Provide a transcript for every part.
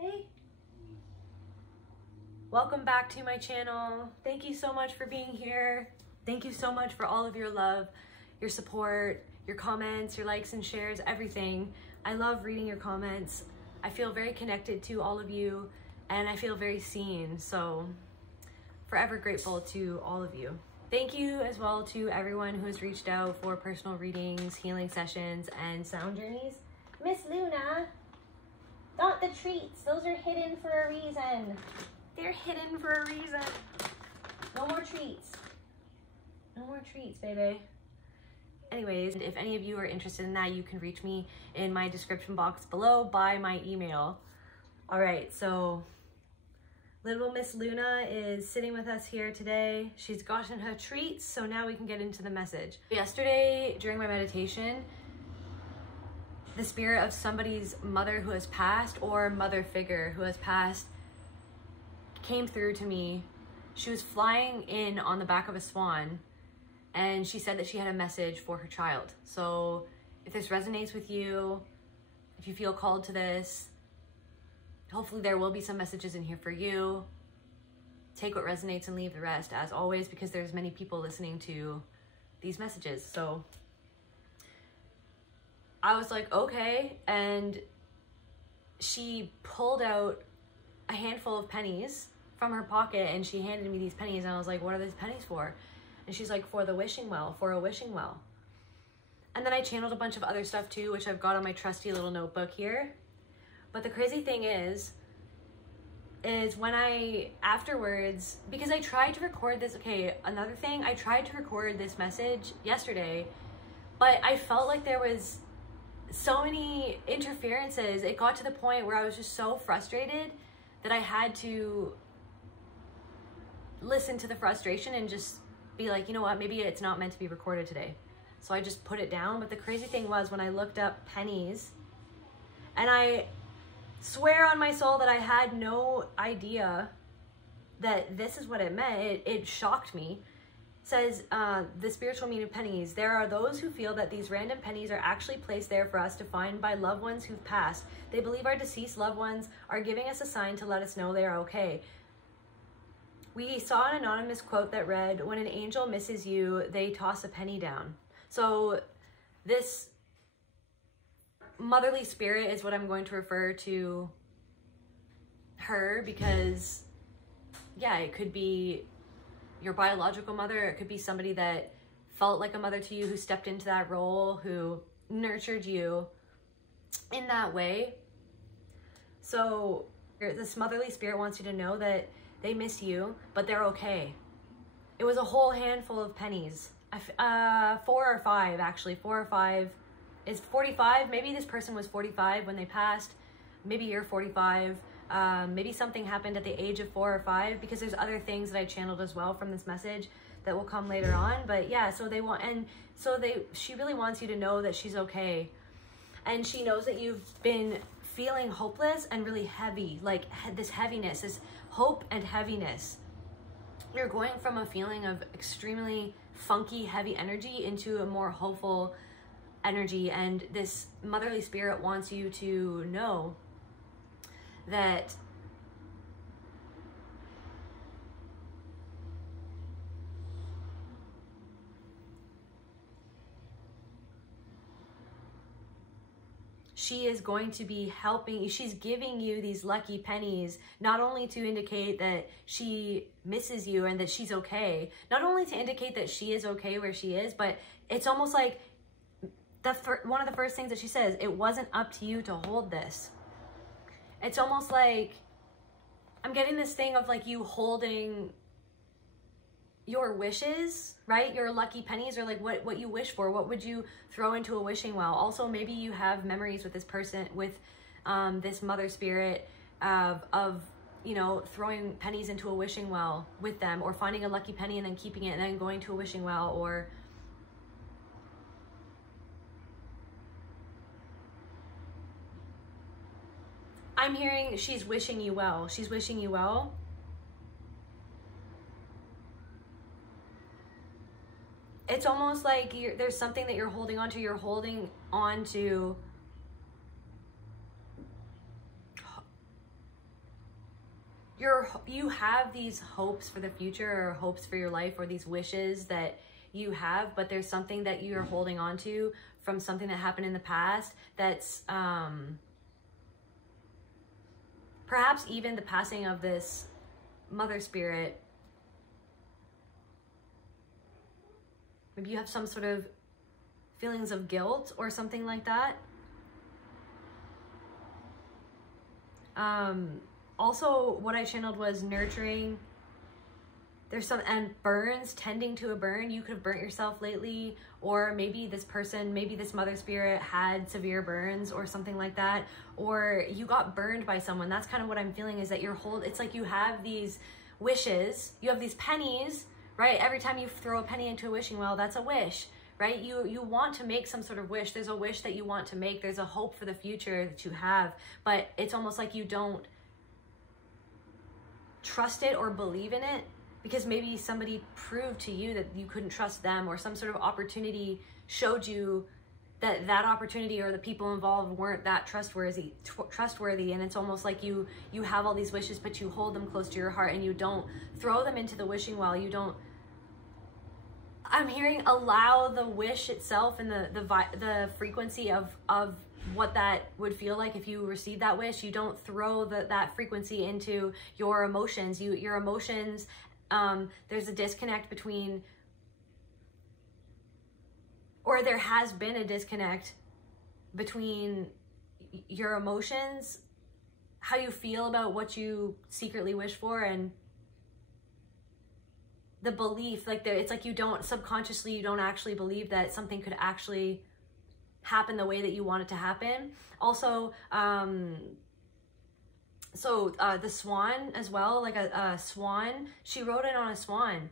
Hey. Welcome back to my channel. Thank you so much for being here. Thank you so much for all of your love, your support, your comments, your likes and shares, everything. I love reading your comments. I feel very connected to all of you and I feel very seen. So forever grateful to all of you. Thank you as well to everyone who has reached out for personal readings, healing sessions, and sound journeys. Miss Luna, not the treats. Those are hidden for a reason. They're hidden for a reason. No more treats. No more treats, baby. Anyways, if any of you are interested in that, you can reach me in my description box below by my email. All right, so little Miss Luna is sitting with us here today. She's gotten her treats, so now we can get into the message. Yesterday, during my meditation, the spirit of somebody's mother who has passed or mother figure who has passed came through to me. She was flying in on the back of a swan, and she said that she had a message for her child. So if this resonates with you, if you feel called to this, hopefully there will be some messages in here for you. Take what resonates and leave the rest, as always, because there's many people listening to these messages. So I was like, okay. And she pulled out a handful of pennies from her pocket and she handed me these pennies. And I was like, what are these pennies for? And she's like, for the wishing well, for a wishing well. And then I channeled a bunch of other stuff too, which I've got on my trusty little notebook here. But the crazy thing is when I afterwards, because I tried to record this, okay, another thing, I tried to record this message yesterday, but I felt like there was so many interferences. It got to the point where I was just so frustrated that I had to listen to the frustration and just be like, you know what, maybe it's not meant to be recorded today. So I just put it down. But the crazy thing was when I looked up pennies, and I swear on my soul that I had no idea that this is what it meant. It shocked me. It says, the spiritual meaning of pennies. There are those who feel that these random pennies are actually placed there for us to find by loved ones who've passed. They believe our deceased loved ones are giving us a sign to let us know they are okay. We saw an anonymous quote that read, when an angel misses you, they toss a penny down. So this motherly spirit is what I'm going to refer to her, because yeah, it could be your biological mother. It could be somebody that felt like a mother to you, who stepped into that role, who nurtured you in that way. So this motherly spirit wants you to know that they miss you, but they're okay. It was a whole handful of pennies. 4 or 5, actually. 4 or 5 is 45. Maybe this person was 45 when they passed. Maybe you're 45. Maybe something happened at the age of 4 or 5, because there's other things that I channeled as well from this message that will come later on. But yeah, so they want, and so she really wants you to know that she's okay. And she knows that you've been feeling hopeless and really heavy, like this heaviness, this hope and heaviness. You're going from a feeling of extremely funky, heavy energy into a more hopeful energy. And this motherly spirit wants you to know that she is going to be helping you. She's giving you these lucky pennies, not only to indicate that she misses you and that she's okay, not only to indicate that she is okay where she is, but it's almost like one of the first things that she says, it wasn't up to you to hold this. It's almost like I'm getting this thing of like you holding your wishes, right? Your lucky pennies, or like what you wish for. What would you throw into a wishing well? Also, maybe you have memories with this person, with this mother spirit of you know, throwing pennies into a wishing well with them, or finding a lucky penny and then keeping it and then going to a wishing well. Or I'm hearing she's wishing you well. She's wishing you well. It's almost like there's something that you're holding on to. You're holding on to you have these hopes for the future, or hopes for your life, or these wishes that you have, but there's something that you're holding on to from something that happened in the past that's perhaps even the passing of this mother spirit. Maybe you have some sort of feelings of guilt or something like that. Also, what I channeled was nurturing. There's some, and burns, tending to a burn. You could have burnt yourself lately, or maybe this person, maybe this mother spirit had severe burns or something like that, or you got burned by someone. That's kind of what I'm feeling, is that it's like you have these wishes, you have these pennies, right? Every time you throw a penny into a wishing well, that's a wish, right? You want to make some sort of wish. There's a wish that you want to make. There's a hope for the future that you have, but it's almost like you don't trust it or believe in it, because maybe somebody proved to you that you couldn't trust them, or some sort of opportunity showed you that that opportunity or the people involved weren't that trustworthy. And it's almost like you have all these wishes, but you hold them close to your heart and you don't throw them into the wishing well. You don't, I'm hearing, allow the wish itself and the frequency of what that would feel like if you received that wish. You don't throw that frequency into your emotions. Your emotions, there's a disconnect between, or there has been a disconnect between your emotions, how you feel about what you secretly wish for, and the belief. Like it's like you don't, subconsciously, you don't actually believe that something could actually happen the way that you want it to happen. Also, the swan as well, like a swan, she wrote it on a swan.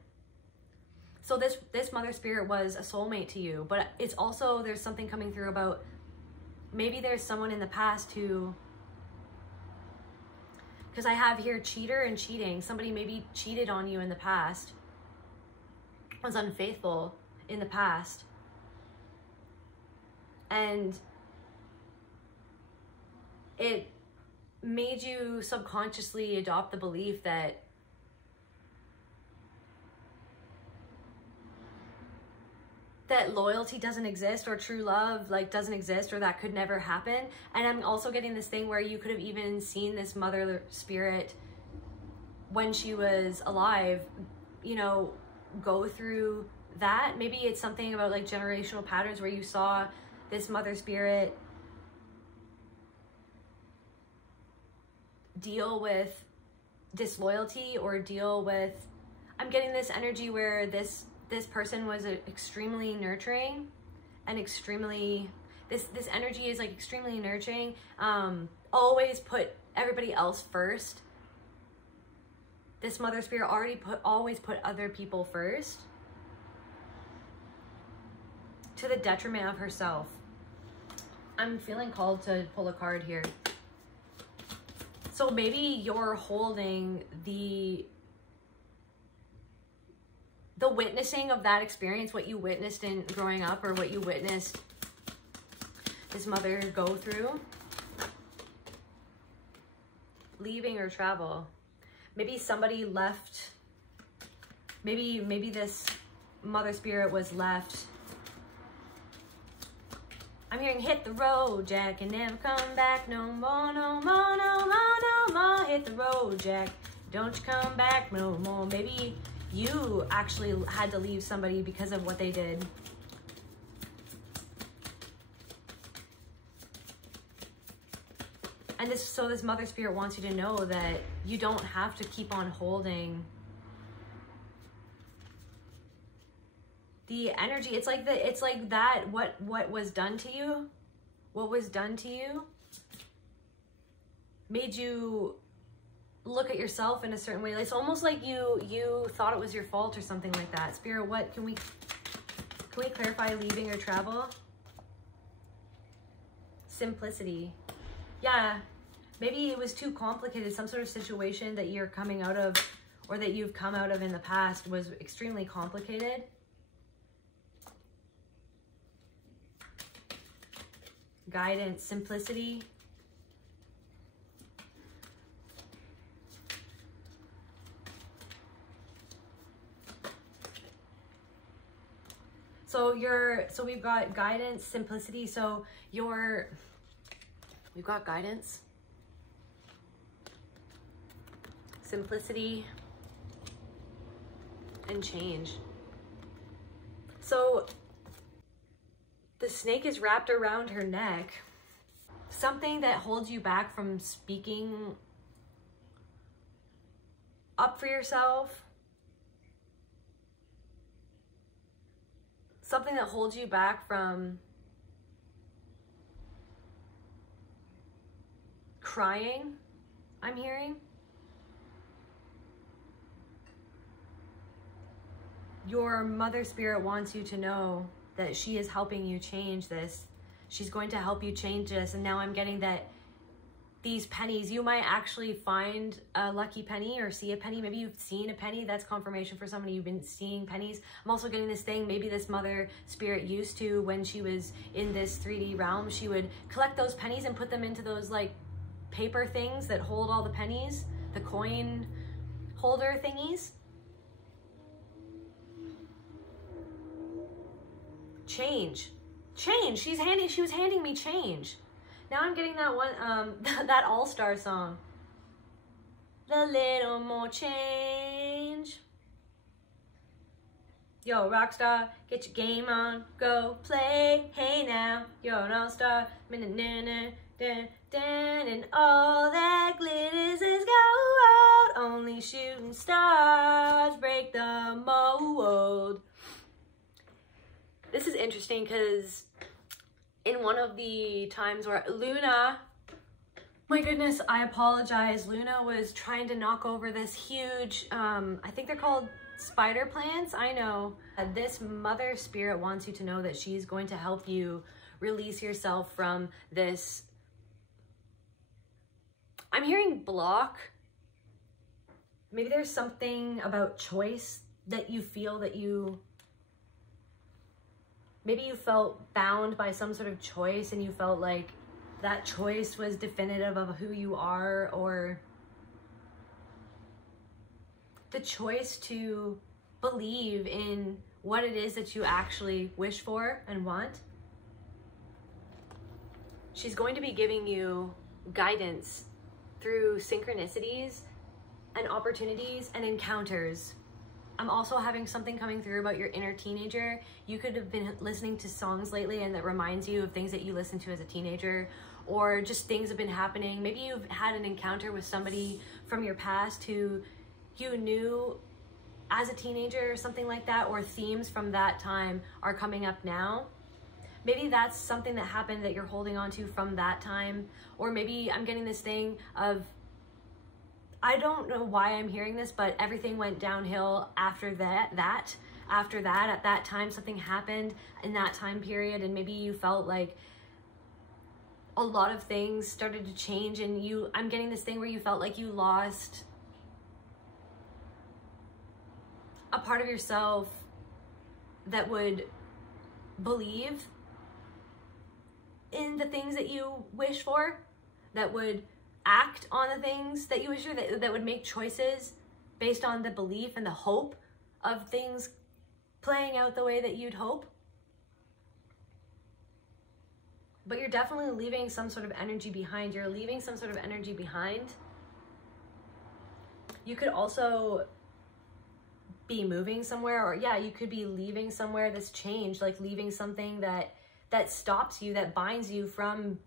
So this mother spirit was a soulmate to you, but it's also, there's something coming through about maybe there's someone in the past who, because I have here cheater and cheating. Somebody maybe cheated on you in the past, was unfaithful in the past, and it made you subconsciously adopt the belief that loyalty doesn't exist, or true love like doesn't exist, or that could never happen. And I'm also getting this thing where you could have even seen this mother spirit when she was alive, you know, go through that. Maybe it's something about like generational patterns where you saw this mother spirit deal with disloyalty, or deal with, I'm getting this energy where this person was extremely nurturing and extremely, this energy is like extremely nurturing, always put everybody else first. This mother spirit always put other people first, to the detriment of herself. I'm feeling called to pull a card here. So maybe you're holding the witnessing of that experience, what you witnessed in growing up, or what you witnessed this mother go through. Leaving or travel. Maybe somebody left. Maybe this mother spirit was left. I'm hearing hit the road, Jack, and never come back no more, no more, no more, no more. Hit the road, Jack, don't you come back no more. Maybe you actually had to leave somebody because of what they did. And so this mother spirit wants you to know that you don't have to keep on holding the energy. It's like that what was done to you, what was done to you made you look at yourself in a certain way. It's almost like you thought it was your fault or something like that. Spirit, what can we clarify leaving or travel? Simplicity. Yeah, maybe it was too complicated. Some sort of situation that you're coming out of, or that you've come out of in the past, was extremely complicated. Guidance, simplicity. So we've got guidance, simplicity. So we've got guidance, simplicity, and change. So the snake is wrapped around her neck. Something that holds you back from speaking up for yourself. Something that holds you back from crying, I'm hearing. Your mother spirit wants you to know that she is helping you change this. She's going to help you change this. And now I'm getting that these pennies, you might actually find a lucky penny or see a penny. Maybe you've seen a penny. That's confirmation for somebody. You've been seeing pennies. I'm also getting this thing. Maybe this mother spirit used to, when she was in this 3D realm, she would collect those pennies and put them into those like paper things that hold all the pennies, the coin holder thingies. Change. She was handing me change. Now I'm getting that one, that all-star song. The little more change. Yo, rockstar, get your game on, go play. Hey now, you're an all-star. And all that glitters is gold. Only shooting stars break the mold. This is interesting because in one of the times where Luna, my goodness, I apologize. Luna was trying to knock over this huge, I think they're called spider plants. I know. This mother spirit wants you to know that she's going to help you release yourself from this. I'm hearing block. Maybe there's something about choice that you feel that maybe you felt bound by some sort of choice and you felt like that choice was definitive of who you are, or the choice to believe in what it is that you actually wish for and want. She's going to be giving you guidance through synchronicities and opportunities and encounters. I'm also having something coming through about your inner teenager. You could have been listening to songs lately and that reminds you of things that you listened to as a teenager, or just things have been happening. Maybe you've had an encounter with somebody from your past who you knew as a teenager or something like that, or themes from that time are coming up now. Maybe that's something that happened that you're holding on to from that time. Or maybe I'm getting this thing of, I don't know why I'm hearing this, but everything went downhill after that. After that, at that time, something happened in that time period, and maybe you felt like a lot of things started to change, and I'm getting this thing where you felt like you lost a part of yourself that would believe in the things that you wish for, that would act on the things that you wish for, that would make choices based on the belief and the hope of things playing out the way that you'd hope. But you're definitely leaving some sort of energy behind. You're leaving some sort of energy behind. You could also be moving somewhere, or yeah, you could be leaving somewhere that's changed, like leaving something that stops you, that binds you from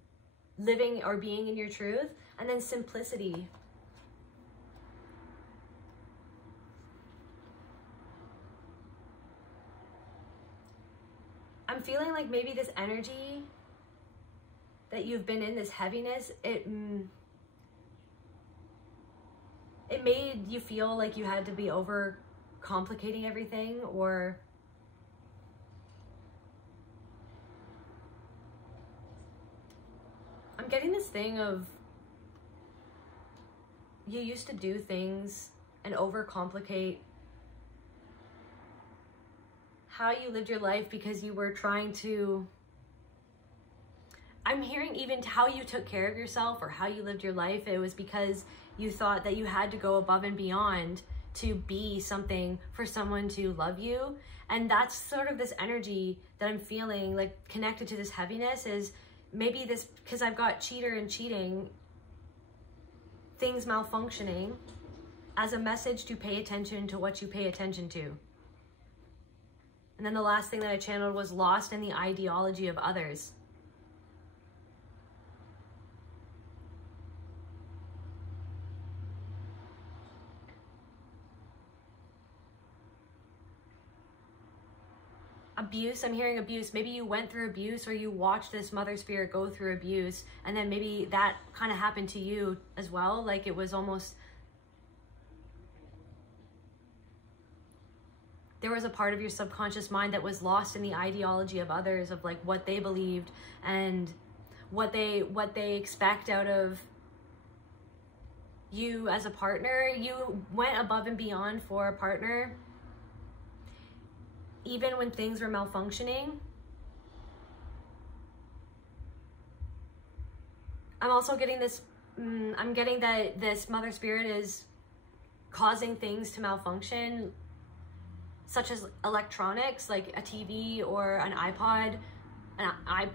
living or being in your truth. And then simplicity. I'm feeling like maybe this energy that you've been in, this heaviness, it made you feel like you had to be over complicating everything, or I'm getting this thing of you used to do things and overcomplicate how you lived your life because you were trying to, I'm hearing even how you took care of yourself or how you lived your life, it was because you thought that you had to go above and beyond to be something for someone to love you. And that's sort of this energy that I'm feeling, like connected to this heaviness, is maybe this, because I've got cheater and cheating, things malfunctioning, as a message to pay attention to what you pay attention to. And then the last thing that I channeled was lost in the ideology of others. Abuse, I'm hearing abuse. Maybe you went through abuse, or you watched this mother spirit go through abuse, and then maybe that kind of happened to you as well. Like it was almost, there was a part of your subconscious mind that was lost in the ideology of others, of like what they believed and what they expect out of you as a partner. You went above and beyond for a partner, even when things were malfunctioning. I'm also getting this, I'm getting that this mother spirit is causing things to malfunction, such as electronics, like a TV or an iPod, an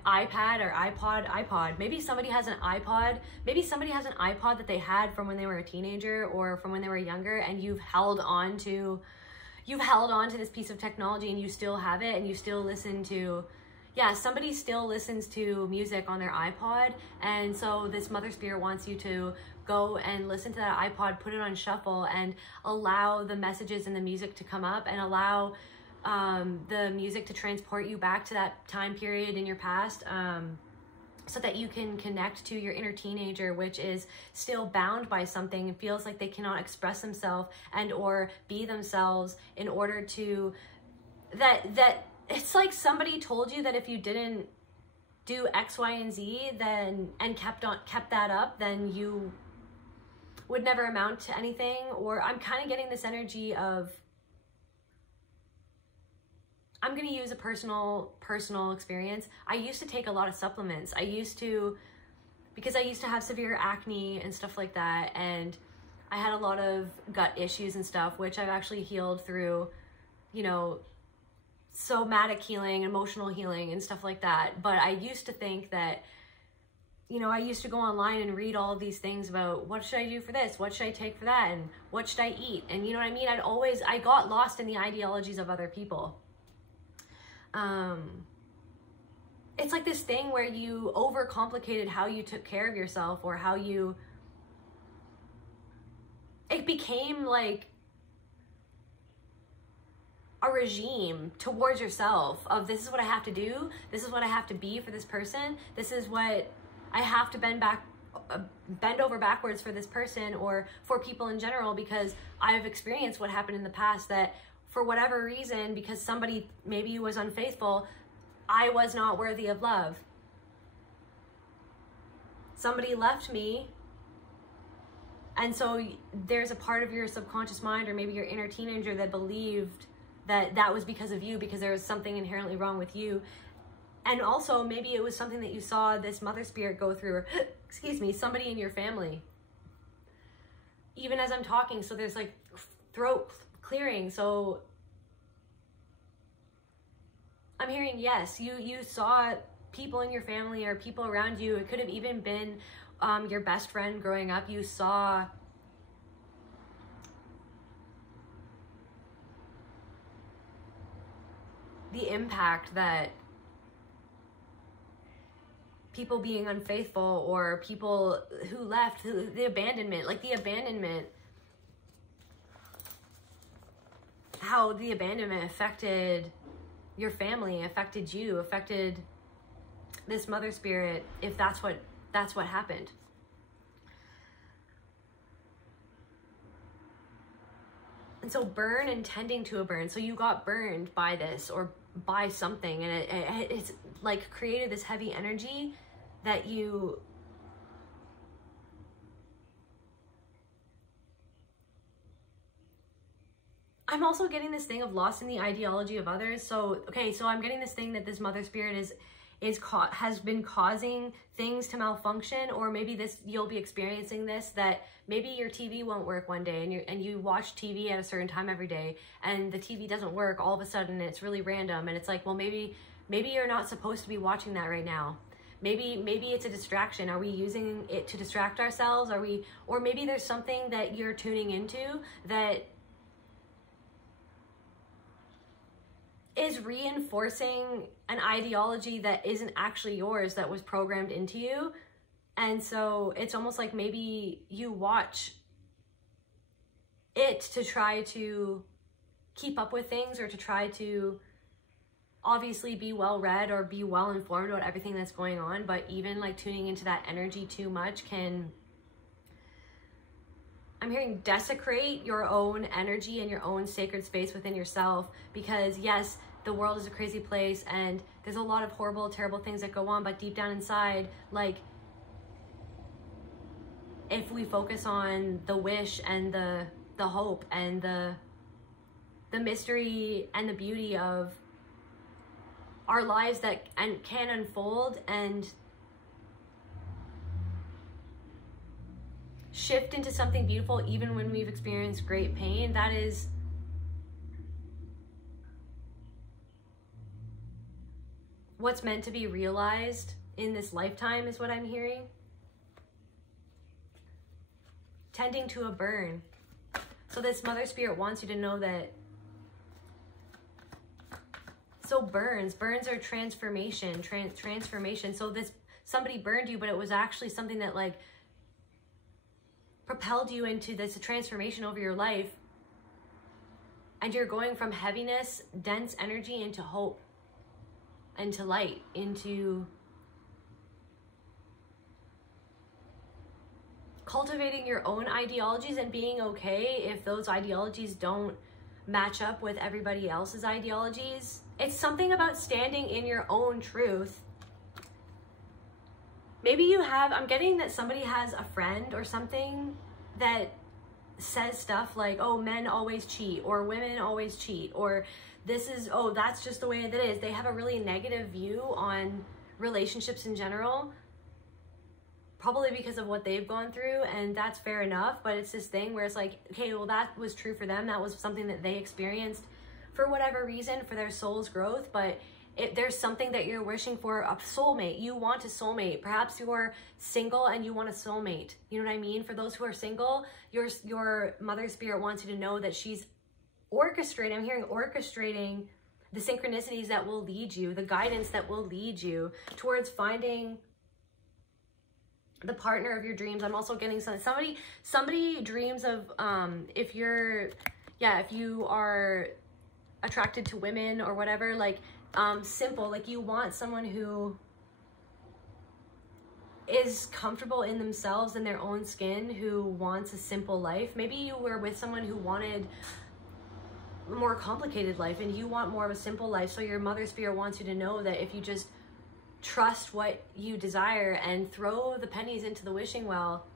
iPad or iPod. Maybe somebody has an iPod. Maybe somebody has an iPod that they had from when they were a teenager or from when they were younger, and you've held on to this piece of technology, and you still have it, and you still listen to, yeah, somebody still listens to music on their iPod. And so this mother spirit wants you to go and listen to that iPod, put it on shuffle, and allow the messages and the music to come up, and allow the music to transport you back to that time period in your past, so that you can connect to your inner teenager, which is still bound by something and feels like they cannot express themselves and or be themselves in order to, that it's like somebody told you that if you didn't do X, Y, and Z, then, and kept that up, then you would never amount to anything. Or I'm kind of getting this energy of, I'm going to use a personal experience. I used to take a lot of supplements. Because I used to have severe acne and stuff like that, and I had a lot of gut issues and stuff, which I've actually healed through, you know, somatic healing, emotional healing and stuff like that. But I used to think that, you know, I used to go online and read all of these things about what should I do for this? What should I take for that? And what should I eat? And you know what I mean? I got lost in the ideologies of other people. It's like this thing where you overcomplicated how you took care of yourself, or how you, it became like a regime towards yourself of, this is what I have to do, this is what I have to be for this person, this is what I have to bend over backwards for this person, or for people in general, because I've experienced what happened in the past, that for whatever reason, because somebody maybe was unfaithful, I was not worthy of love. Somebody left me, and so there's a part of your subconscious mind, or maybe your inner teenager, that believed that that was because of you, because there was something inherently wrong with you. And also maybe it was something that you saw this mother spirit go through, or excuse me, somebody in your family. Even as I'm talking, so there's like throat clearing. So I'm hearing, yes, you saw people in your family or people around you. It could have even been your best friend growing up. You saw the impact that people being unfaithful, or people who left, the abandonment, how the abandonment affected your family, affected you, affected this mother spirit, if that's what happened. And so burn and tending to a burn. So you got burned by this or by something, and it's like created this heavy energy that you, I'm also getting this thing of lost in the ideology of others. So, okay, so I'm getting this thing that this mother spirit has been causing things to malfunction, or maybe you'll be experiencing this, that maybe your TV won't work one day and you watch TV at a certain time every day and the TV doesn't work all of a sudden, and it's really random, and it's like, well, maybe you're not supposed to be watching that right now. Maybe it's a distraction. Are we using it to distract ourselves? Or maybe there's something that you're tuning into that is reinforcing an ideology that isn't actually yours, that was programmed into you. And so it's almost like maybe you watch it to try to keep up with things, or to try to obviously be well read or be well informed about everything that's going on. But even like tuning into that energy too much can, I'm hearing, desecrate your own energy and your own sacred space within yourself. Because yes, the world is a crazy place and there's a lot of horrible, terrible things that go on, but deep down inside, like, if we focus on the wish and the hope and the mystery and the beauty of our lives that can unfold and shift into something beautiful even when we've experienced great pain, that is what's meant to be realized in this lifetime, is what I'm hearing. Tending to a burn. So this Mother Spirit wants you to know that. So burns are transformation, transformation. So somebody burned you, but it was actually something that like propelled you into this transformation over your life. And you're going from heaviness, dense energy, into hope, into light, into cultivating your own ideologies and being okay if those ideologies don't match up with everybody else's ideologies. It's something about standing in your own truth. Maybe you have, I'm getting that somebody has a friend or something that says stuff like, oh, men always cheat, or women always cheat, or this is, oh, that's just the way it is. They have a really negative view on relationships in general, probably because of what they've gone through, and that's fair enough. But it's this thing where it's like, okay, well, that was true for them. That was something that they experienced for whatever reason, for their soul's growth. But there's something that you're wishing for, a soulmate. You want a soulmate. Perhaps you're single and you want a soulmate. You know what I mean? For those who are single, your Mother Spirit wants you to know that she's orchestrating, I'm hearing orchestrating the synchronicities that will lead you, the guidance that will lead you towards finding the partner of your dreams. I'm also getting somebody dreams of, if you are attracted to women or whatever, like, simple, like you want someone who is comfortable in themselves, in their own skin, who wants a simple life. Maybe you were with someone who wanted a more complicated life and you want more of a simple life. So your Mother Spirit wants you to know that if you just trust what you desire and throw the pennies into the wishing well,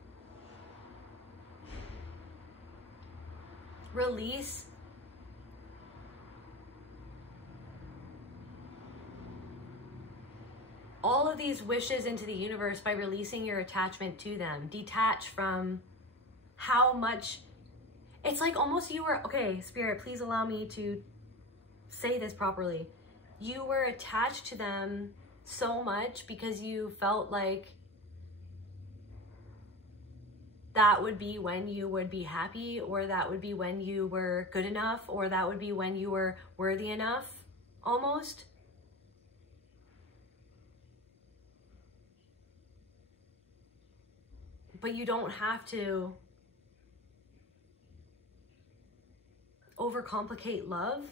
release all of these wishes into the universe by releasing your attachment to them. Detach from how much, it's like almost you were, okay, Spirit, please allow me to say this properly. You were attached to them so much because you felt like that would be when you would be happy, or that would be when you were good enough, or that would be when you were worthy enough, almost. But you don't have to overcomplicate love.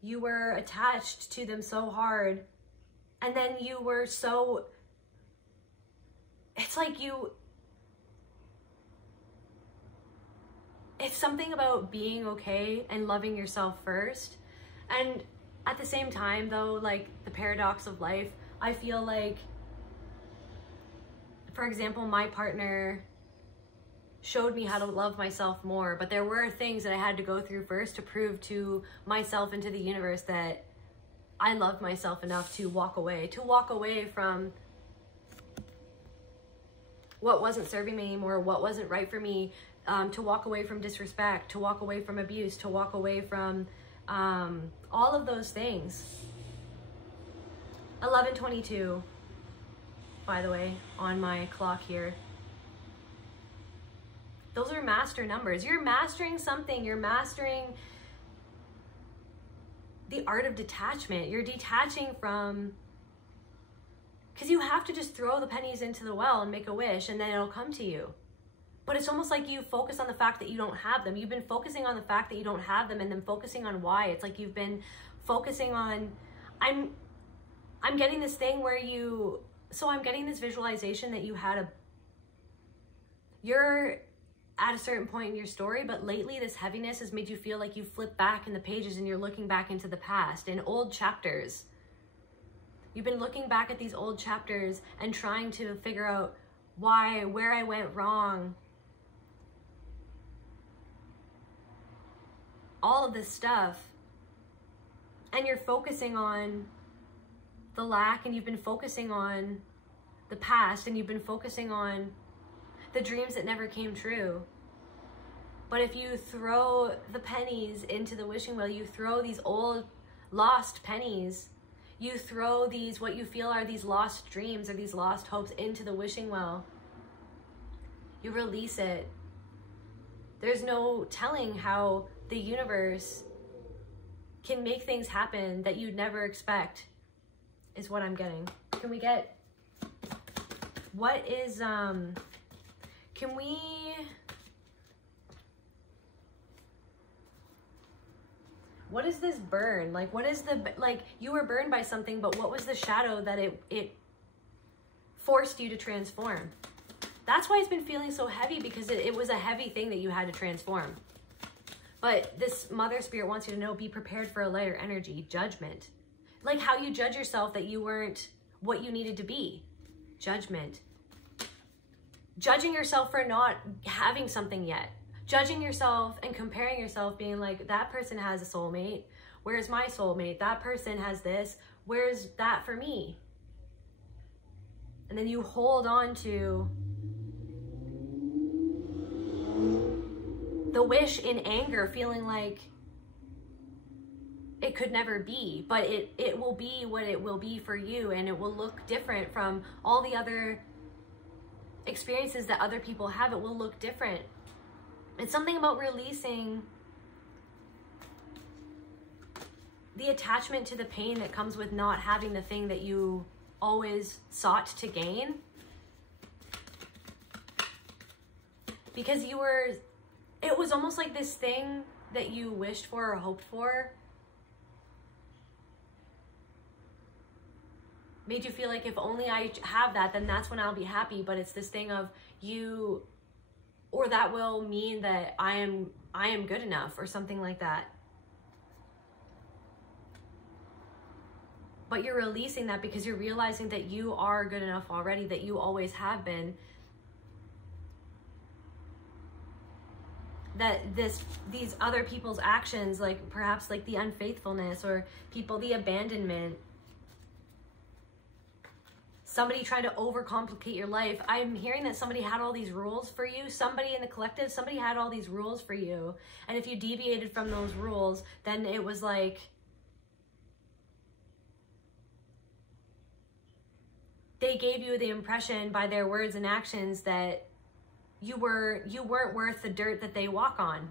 You were attached to them so hard, and then you were so, it's like it's something about being okay and loving yourself first. And at the same time though, like the paradox of life, I feel like, for example, my partner showed me how to love myself more, but there were things that I had to go through first to prove to myself and to the universe that I love myself enough to walk away from what wasn't serving me anymore, what wasn't right for me, to walk away from disrespect, to walk away from abuse, to walk away from all of those things. 11:22, by the way, on my clock here. Those are master numbers. You're mastering something. You're mastering the art of detachment. You're detaching from, because you have to just throw the pennies into the well and make a wish and then it'll come to you. But it's almost like you focus on the fact that you don't have them. You've been focusing on the fact that you don't have them and then focusing on why. It's like you've been focusing on, I'm getting this thing where I'm getting this visualization that you're at a certain point in your story, but lately this heaviness has made you feel like you flip back in the pages and you're looking back into the past, in old chapters. You've been looking back at these old chapters and trying to figure out where I went wrong. All of this stuff. And you're focusing on the lack, and you've been focusing on the past, and you've been focusing on the dreams that never came true. But if you throw the pennies into the wishing well, you throw these old lost pennies, you throw these, what you feel are these lost dreams or these lost hopes into the wishing well, you release it. There's no telling how the universe can make things happen that you'd never expect, is what I'm getting. Can we get, what is, can we, what is this burn? Like, what is the, like, you were burned by something, but what was the shadow that it forced you to transform? That's why it's been feeling so heavy, because it was a heavy thing that you had to transform. But this mother spirit wants you to know, be prepared for a lighter energy, judgment. Like how you judge yourself that you weren't what you needed to be. Judgment. Judging yourself for not having something yet. Judging yourself and comparing yourself, being like, that person has a soulmate. Where's my soulmate? That person has this. Where's that for me? And then you hold on to the wish in anger, feeling like it could never be, but it will be what it will be for you, and it will look different from all the other experiences that other people have. It will look different. It's something about releasing the attachment to the pain that comes with not having the thing that you always sought to gain. Because it was almost like this thing that you wished for or hoped for made you feel like, if only I have that, then that's when I'll be happy. But it's this thing of you, or that will mean that I am good enough, or something like that. But you're releasing that because you're realizing that you are good enough already, that you always have been. That these other people's actions, like perhaps like the unfaithfulness, or the abandonment, somebody trying to overcomplicate your life. I'm hearing that somebody had all these rules for you. Somebody in the collective, somebody had all these rules for you. And if you deviated from those rules, then it was like, they gave you the impression by their words and actions that you weren't worth the dirt that they walk on.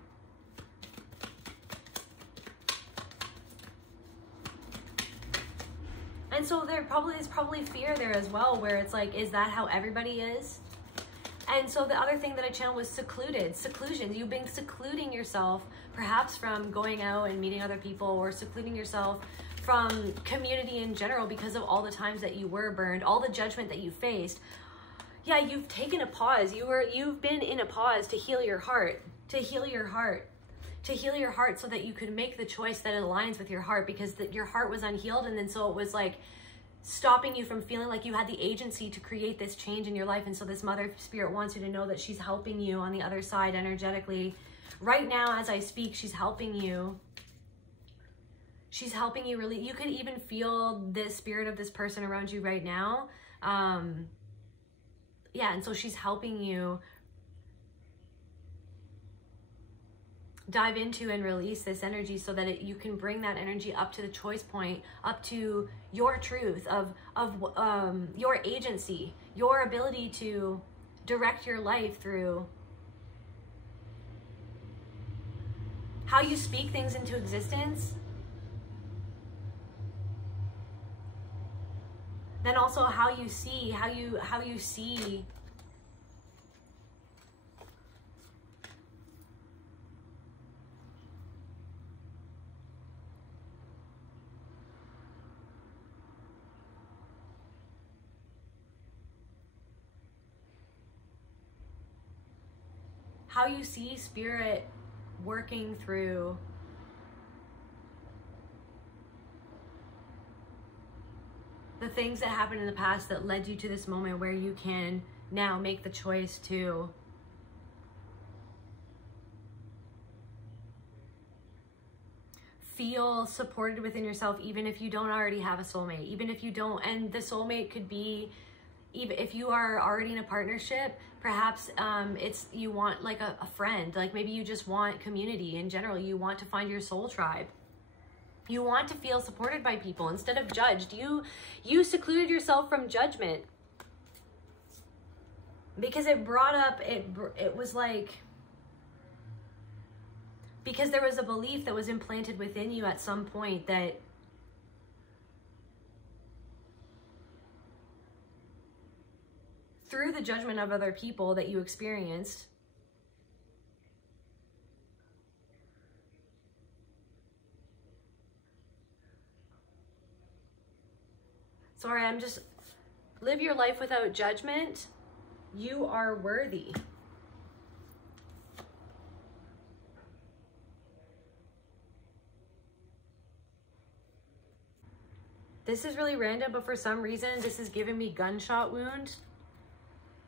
And so there's probably fear there as well, where it's like, is that how everybody is? And so the other thing that I channeled was secluded, seclusion. You've been secluding yourself, perhaps from going out and meeting other people, or secluding yourself from community in general because of all the times that you were burned, all the judgment that you faced. Yeah, you've taken a pause. You've been in a pause to heal your heart, to heal your heart so that you could make the choice that aligns with your heart, because your heart was unhealed. And then so it was like stopping you from feeling like you had the agency to create this change in your life. And so this mother spirit wants you to know that she's helping you on the other side energetically. Right now, as I speak, she's helping you. She's helping you really. You could even feel the spirit of this person around you right now. Yeah, and so she's helping you dive into and release this energy so that you can bring that energy up to the choice point, up to your truth of your agency, your ability to direct your life through how you speak things into existence. Then also how you see, how you see spirit working through the things that happened in the past that led you to this moment where you can now make the choice to feel supported within yourself, even if you don't already have a soulmate, even if you don't. And the soulmate could be, even if you are already in a partnership, perhaps it's, you want like a friend, like maybe you just want community in general. You want to find your soul tribe. You want to feel supported by people instead of judged. You secluded yourself from judgment because it brought up, it was like, because there was a belief that was implanted within you at some point that through the judgment of other people that you experienced, sorry, I'm just, live your life without judgment. You are worthy. This is really random, but for some reason, this is giving me gunshot wound.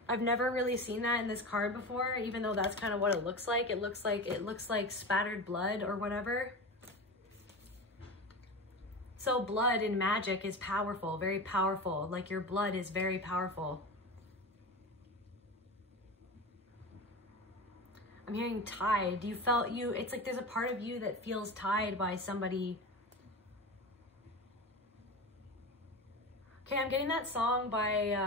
I've never really seen that in this card before, even though that's kind of what it looks like. It looks like spattered blood or whatever. So blood in magic is powerful, very powerful. Like your blood is very powerful. I'm hearing tied. It's like there's a part of you that feels tied by somebody. Okay, I'm getting that song by,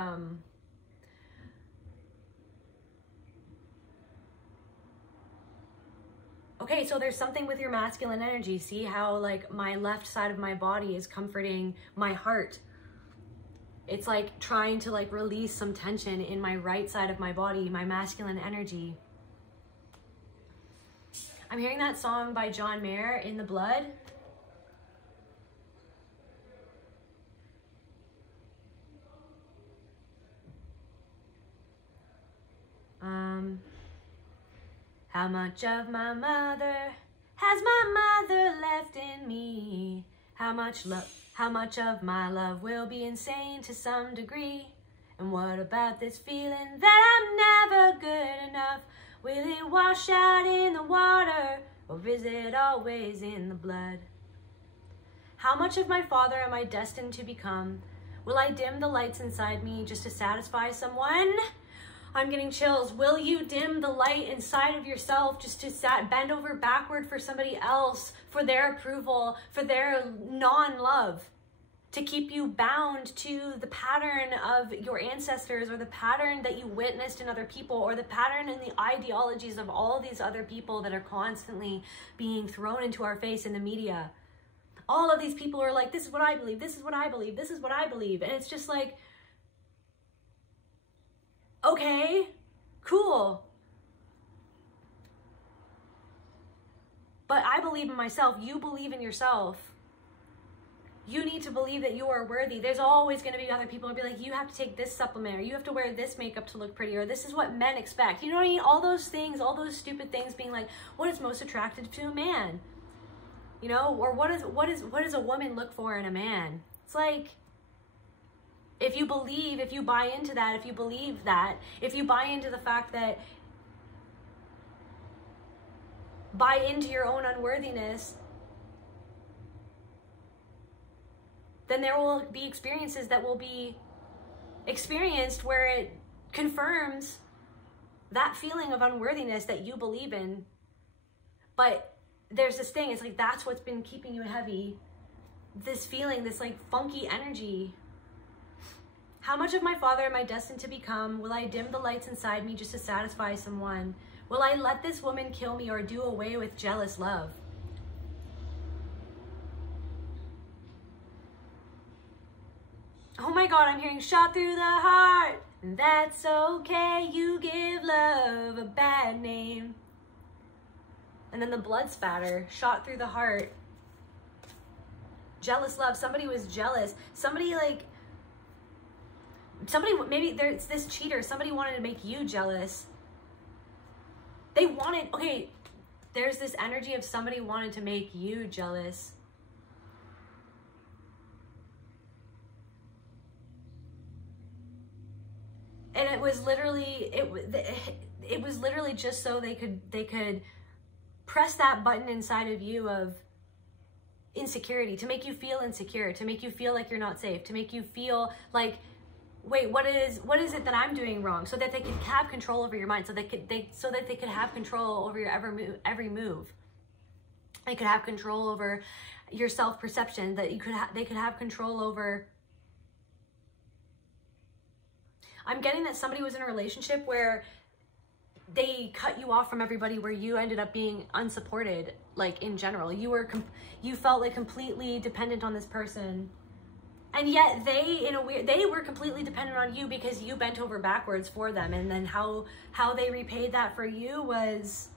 okay, so there's something with your masculine energy. See how like my left side of my body is comforting my heart. It's like trying to like release some tension in my right side of my body, my masculine energy. I'm hearing that song by John Mayer, In the Blood. How much of my mother has my mother left in me? How much of my love will be insane to some degree? And what about this feeling that I'm never good enough? Will it wash out in the water, or is it always in the blood? How much of my father am I destined to become? Will I dim the lights inside me just to satisfy someone? I'm getting chills. Will you dim the light inside of yourself just to bend over backward for somebody else, for their approval, for their non-love, to keep you bound to the pattern of your ancestors, or the pattern that you witnessed in other people, or the pattern and the ideologies of all these other people that are constantly being thrown into our face in the media? All of these people are like, this is what I believe, this is what I believe, this is what I believe. And it's just like, okay, cool. But I believe in myself. You believe in yourself. You need to believe that you are worthy. There's always going to be other people who be like, you have to take this supplement, or you have to wear this makeup to look pretty, or this is what men expect. You know what I mean? All those things, all those stupid things, being like, what is most attractive to a man? You know, or what does a woman look for in a man? It's like, if you believe, if you buy into that, if you believe that, if you buy into the fact that, buy into your own unworthiness, then there will be experiences that will be experienced where it confirms that feeling of unworthiness that you believe in. But there's this thing, it's like, that's what's been keeping you heavy. This feeling, this like funky energy. How much of my father am I destined to become? Will I dim the lights inside me just to satisfy someone? Will I let this woman kill me or do away with jealous love? Oh my God, I'm hearing shot through the heart. That's okay, you give love a bad name. And then the blood spatter, shot through the heart. Jealous love, somebody was jealous. Somebody maybe there's this cheater, somebody wanted to make you jealous. They wanted, okay, there's this energy of somebody wanted to make you jealous. And it was literally, it was literally just so they could press that button inside of you of insecurity, to make you feel insecure, to make you feel like you're not safe, to make you feel like, wait, what is it that I'm doing wrong? So that they could have control over your mind, so that they could have control over your every move. They could have control over your self-perception, that they could have control over. I'm getting that somebody was in a relationship where they cut you off from everybody, where you ended up being unsupported, like in general. You felt like completely dependent on this person. And yet they were completely dependent on you because you bent over backwards for them. And then how they repaid that for you was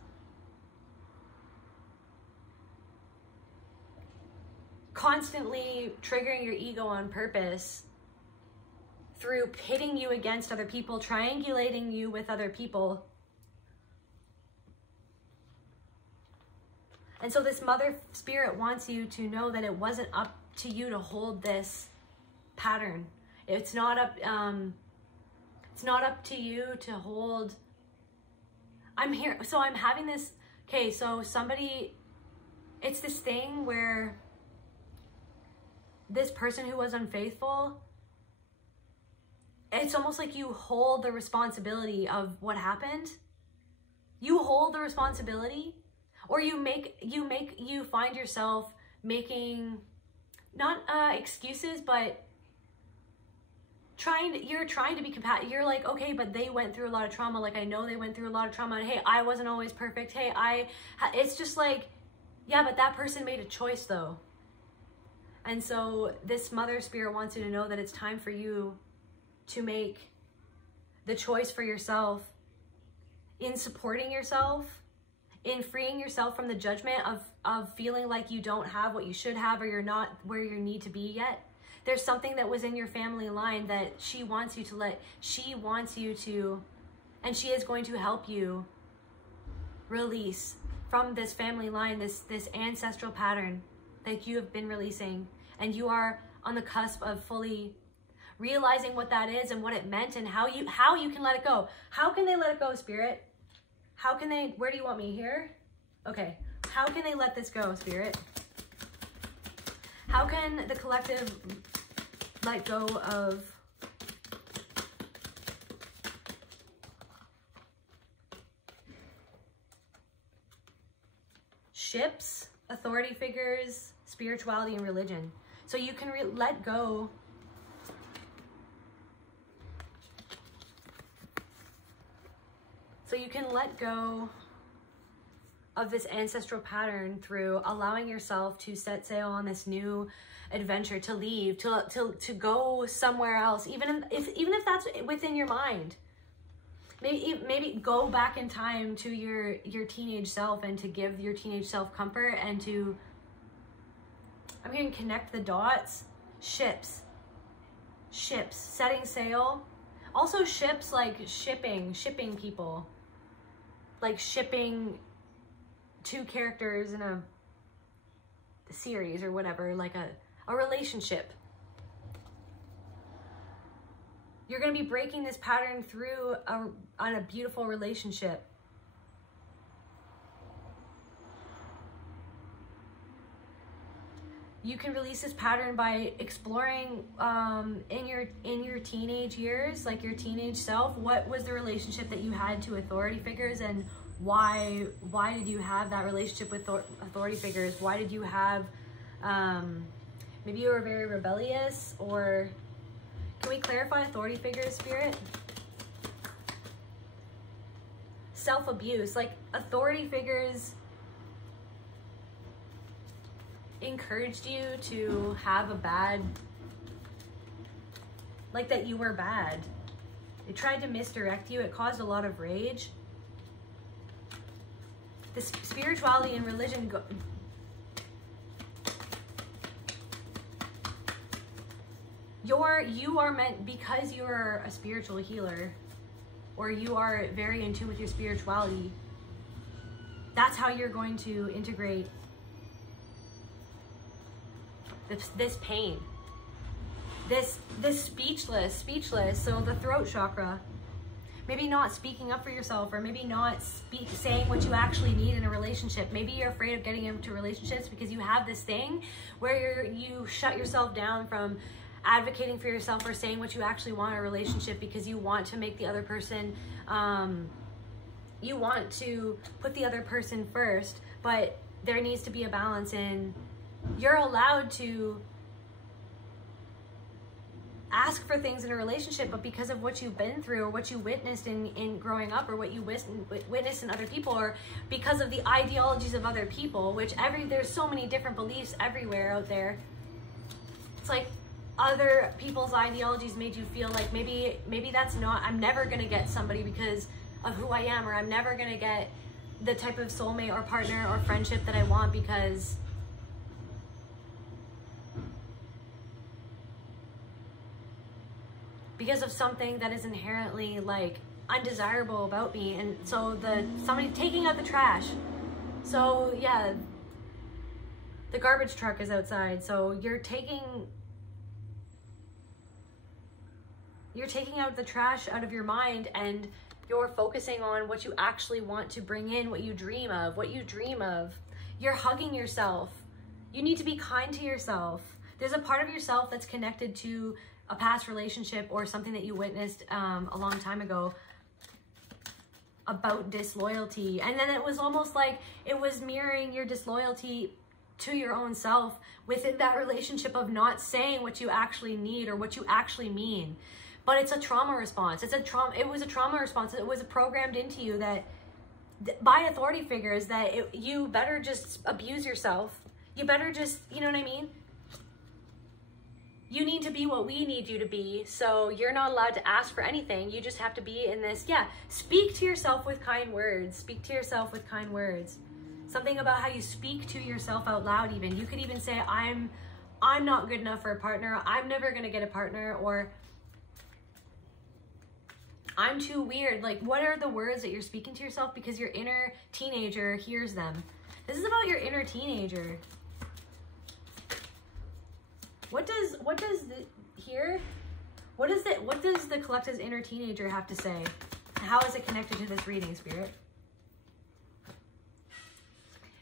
constantly triggering your ego on purpose through pitting you against other people, triangulating you with other people. And so this mother spirit wants you to know that it wasn't up to you to hold this pattern. It's not up to you to hold. I'm here, so I'm having this, okay, so somebody, it's this thing where this person who was unfaithful, it's almost like you hold the responsibility of what happened. You hold the responsibility, or you find yourself making, not excuses, but you're trying to be compassionate. You're like, okay, but they went through a lot of trauma. Like, I know they went through a lot of trauma, and hey, I wasn't always perfect. Hey, it's just like, yeah, but that person made a choice though. And so this mother spirit wants you to know that it's time for you to make the choice for yourself in supporting yourself, in freeing yourself from the judgment of feeling like you don't have what you should have, or you're not where you need to be yet. There's something that was in your family line that she wants you to, and she is going to help you release from this family line, this ancestral pattern that you have been releasing. And you are on the cusp of fully realizing what that is and what it meant, and how you can let it go. How can they let it go, Spirit? How can they, where do you want me? Here? Okay. How can they let this go, Spirit? How can the collective let go of ships, authority figures, spirituality, and religion? So you can let go of this ancestral pattern through allowing yourself to set sail on this new adventure, to leave, to go somewhere else, even if that's within your mind. Maybe go back in time to your teenage self, and to give your teenage self comfort, and to, I'm hearing, connect the dots. Ships, setting sail. Also ships, like shipping people, like shipping two characters in a series or whatever, like a relationship. You're going to be breaking this pattern through on a beautiful relationship. You can release this pattern by exploring in your teenage years, like your teenage self. What was the relationship that you had to authority figures, and why did you have that relationship with authority figures? Why did you have, maybe you were very rebellious, or can we clarify authority figures, Spirit? Self-abuse, like authority figures encouraged you to have a bad, like that you were bad. It tried to misdirect you. It caused a lot of rage. The spirituality and religion you are meant, because you're a spiritual healer, or you are very in tune with your spirituality, that's how you're going to integrate this pain, this speechless, so the throat chakra, maybe not speaking up for yourself, or maybe not saying what you actually need in a relationship. Maybe you're afraid of getting into relationships because you have this thing where you shut yourself down from advocating for yourself or saying what you actually want in a relationship, because you want to make the other person, you want to put the other person first. But there needs to be a balance in, you're allowed to ask for things in a relationship, but because of what you've been through, or what you witnessed in growing up, or what you witnessed in other people, or because of the ideologies of other people, which there's so many different beliefs everywhere out there. It's like other people's ideologies made you feel like maybe that's not, I'm never gonna get somebody because of who I am, or I'm never gonna get the type of soulmate or partner or friendship that I want because of something that is inherently like undesirable about me. And so somebody taking out the trash. So yeah, the garbage truck is outside. So you're taking out the trash out of your mind, and you're focusing on what you actually want to bring in, what you dream of, You're hugging yourself. You need to be kind to yourself. There's a part of yourself that's connected to a past relationship or something that you witnessed a long time ago about disloyalty. And then it was almost like it was mirroring your disloyalty to your own self within that relationship of not saying what you actually need or what you actually mean. But it's a trauma response. It was a trauma response. It was programmed into you that by authority figures that you better just abuse yourself. You better just, you know what I mean? You need to be what we need you to be. So you're not allowed to ask for anything. You just have to be in this. Yeah. Speak to yourself with kind words. Speak to yourself with kind words. Something about how you speak to yourself out loud even. You could even say, I'm not good enough for a partner. I'm never going to get a partner. Or I'm too weird. Like, what are the words that you're speaking to yourself? Because your inner teenager hears them. This is about your inner teenager. What does the collective's inner teenager have to say? How is it connected to this reading, Spirit?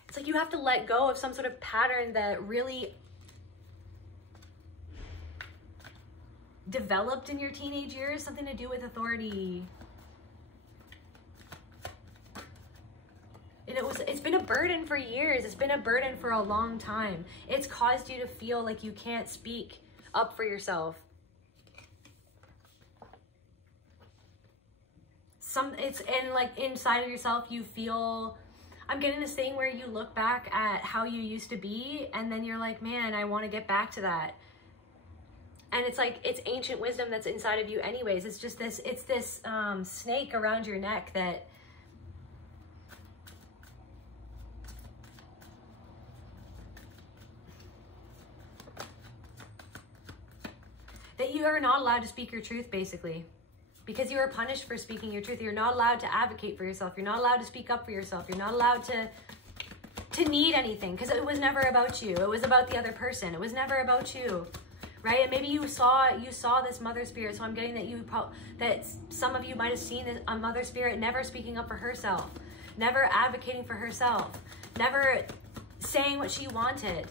It's like you have to let go of some sort of pattern that really developed in your teenage years, something to do with authority. And it's been a burden for years. It's been a burden for a long time. It's caused you to feel like you can't speak up for yourself. And like inside of yourself, you feel, I'm getting this thing where you look back at how you used to be, and then you're like, man, I want to get back to that. And it's like, it's ancient wisdom that's inside of you anyways. It's just this, snake around your neck that you are not allowed to speak your truth, basically. Because you are punished for speaking your truth. You're not allowed to advocate for yourself. You're not allowed to speak up for yourself. You're not allowed to need anything, because it was never about you. It was about the other person. It was never about you, right? And maybe you saw this mother spirit. So I'm getting that some of you might have seen a mother spirit never speaking up for herself, never advocating for herself, never saying what she wanted.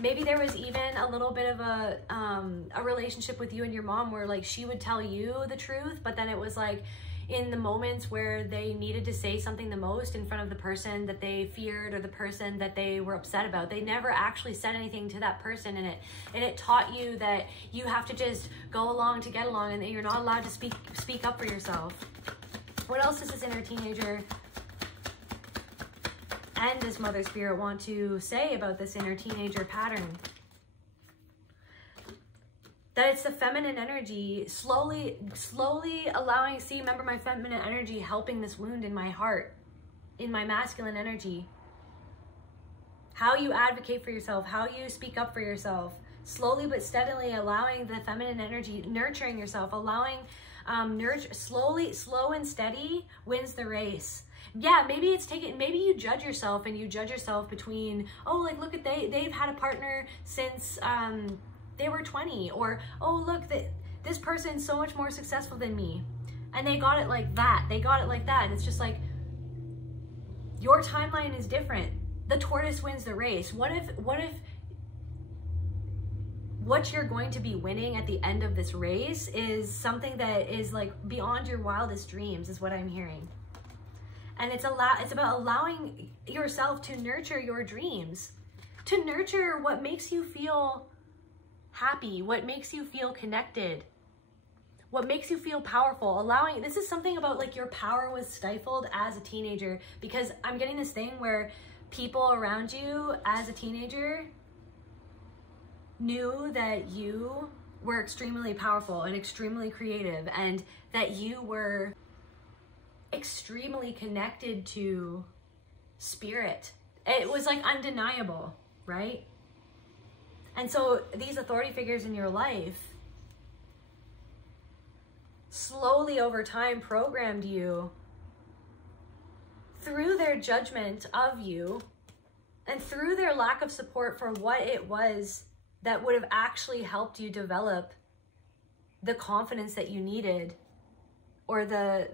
Maybe there was even a little bit of a relationship with you and your mom where like she would tell you the truth, but then it was like in the moments where they needed to say something the most in front of the person that they feared or the person that they were upset about, they never actually said anything to that person, and it taught you that you have to just go along to get along and that you're not allowed to speak up for yourself. What else does this inner teenager and this mother spirit want to say about this inner teenager pattern? That it's the feminine energy slowly allowing, see, remember my feminine energy helping this wound in my heart, in my masculine energy. How you advocate for yourself, how you speak up for yourself, slowly but steadily allowing the feminine energy, nurturing yourself, allowing, slow and steady wins the race. Yeah, maybe it's taken, maybe you judge yourself and you judge yourself between, oh, like, look at they've had a partner since, they were 20, or, oh, look, this person's so much more successful than me. And they got it like that. They got it like that. And it's just like, your timeline is different. The tortoise wins the race. What if what you're going to be winning at the end of this race is something that is like beyond your wildest dreams, is what I'm hearing. And it's about allowing yourself to nurture your dreams, to nurture what makes you feel happy, what makes you feel connected, what makes you feel powerful. Allowing, this is something about like your power was stifled as a teenager, because I'm getting this thing where people around you as a teenager knew that you were extremely powerful and extremely creative, and that you were extremely connected to spirit. It was like undeniable, right? And so these authority figures in your life slowly over time programmed you through their judgment of you and through their lack of support for what it was that would have actually helped you develop the confidence that you needed, or the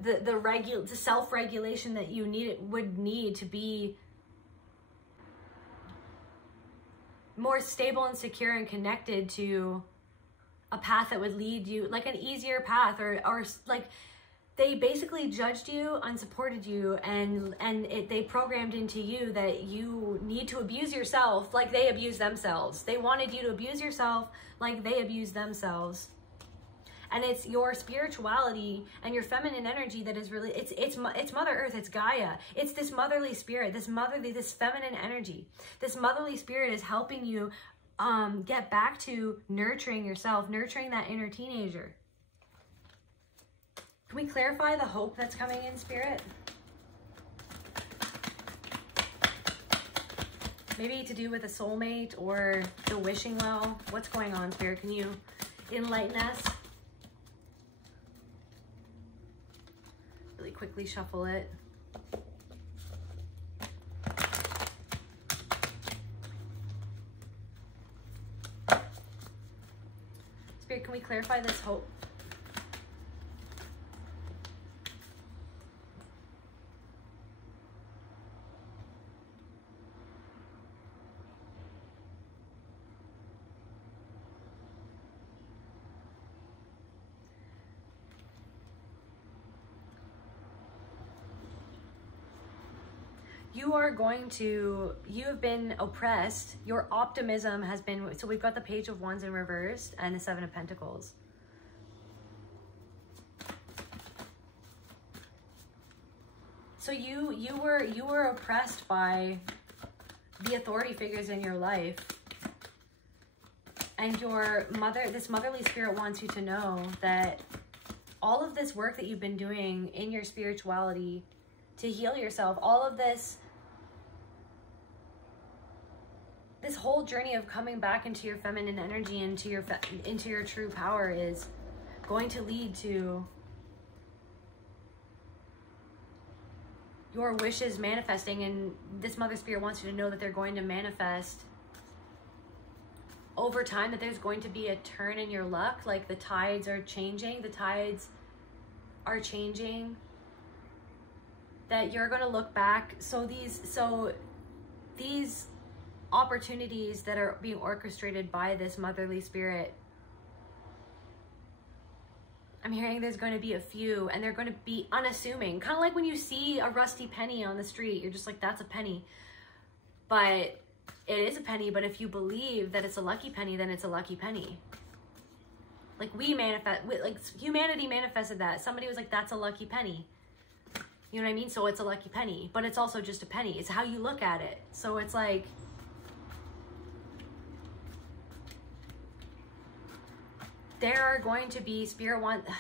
self-regulation that you would need to be more stable and secure and connected to a path that would lead you, like an easier path, or like they basically judged you, unsupported you, and they programmed into you that you need to abuse yourself like they abuse themselves. They wanted you to abuse yourself like they abuse themselves. And it's your spirituality and your feminine energy that is really, it's Mother Earth, it's Gaia. It's this motherly spirit, this feminine energy. This motherly spirit is helping you get back to nurturing yourself, nurturing that inner teenager. Can we clarify the hope that's coming in, Spirit? Maybe to do with a soulmate or the wishing well. What's going on, Spirit? Can you enlighten us? Really quickly shuffle it. Spirit, can we clarify this hope? You have been oppressed. Your optimism has been, so we've got the Page of Wands in reverse and the Seven of Pentacles. So you were oppressed by the authority figures in your life. And your mother, this motherly spirit wants you to know that all of this work that you've been doing in your spirituality to heal yourself, all of this whole journey of coming back into your feminine energy, into your true power, is going to lead to your wishes manifesting. And this mother spirit wants you to know that they're going to manifest over time, that there's going to be a turn in your luck. Like the tides are changing. The tides are changing. That you're going to look back. So these opportunities that are being orchestrated by this motherly spirit. I'm hearing there's going to be a few, and they're going to be unassuming. Kind of like when you see a rusty penny on the street, you're just like, that's a penny. But it is a penny, but if you believe that it's a lucky penny, then it's a lucky penny. Like humanity manifested that. Somebody was like, that's a lucky penny. You know what I mean? So it's a lucky penny, but it's also just a penny. It's how you look at it. So it's like, there are going to be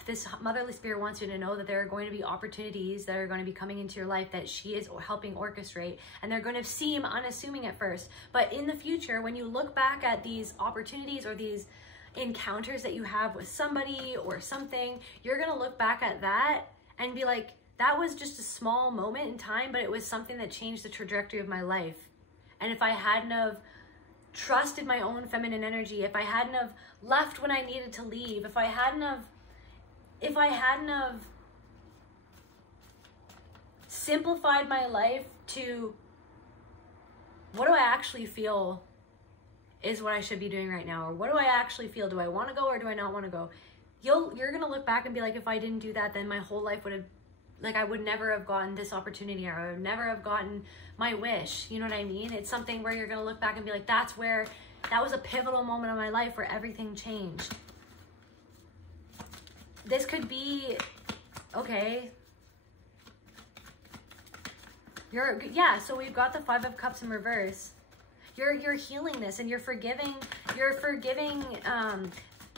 this motherly spirit wants you to know that there are going to be opportunities that are going to be coming into your life that she is helping orchestrate, and they're going to seem unassuming at first, but in the future, when you look back at these opportunities or these encounters that you have with somebody or something, you're going to look back at that and be like, that was just a small moment in time, but it was something that changed the trajectory of my life. And if I hadn't have trusted my own feminine energy, if I hadn't have left when I needed to leave, if I hadn't have simplified my life to what do I actually feel is what I should be doing right now, or what do I actually feel? Do I want to go or do I not want to go? You're gonna look back and be like, if I didn't do that, then my whole life would have, like, I would never have gotten this opportunity, or I would never have gotten my wish. You know what I mean? It's something where you're going to look back and be like, that was a pivotal moment of my life where everything changed. This could be, okay. So we've got the 5 of Cups in reverse. You're healing this, and you're forgiving,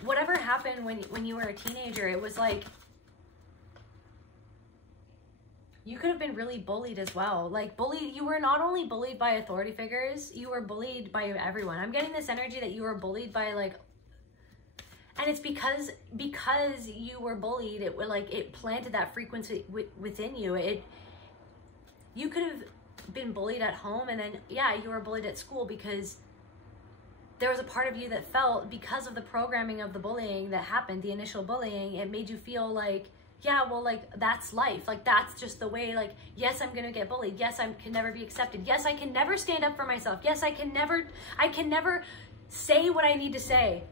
whatever happened when you were a teenager. It was like, you could have been really bullied as well. Like you were not only bullied by authority figures, you were bullied by everyone. I'm getting this energy that you were bullied by, like, and it's because you were bullied, it planted that frequency within you. You could have been bullied at home, and then, yeah, you were bullied at school because there was a part of you that felt, because of the programming of the bullying that happened, the initial bullying, it made you feel like, yeah, well, like, that's life. Like, that's just the way, like, yes, I'm going to get bullied. Yes, I can never be accepted. Yes, I can never stand up for myself. Yes, I can never say what I need to say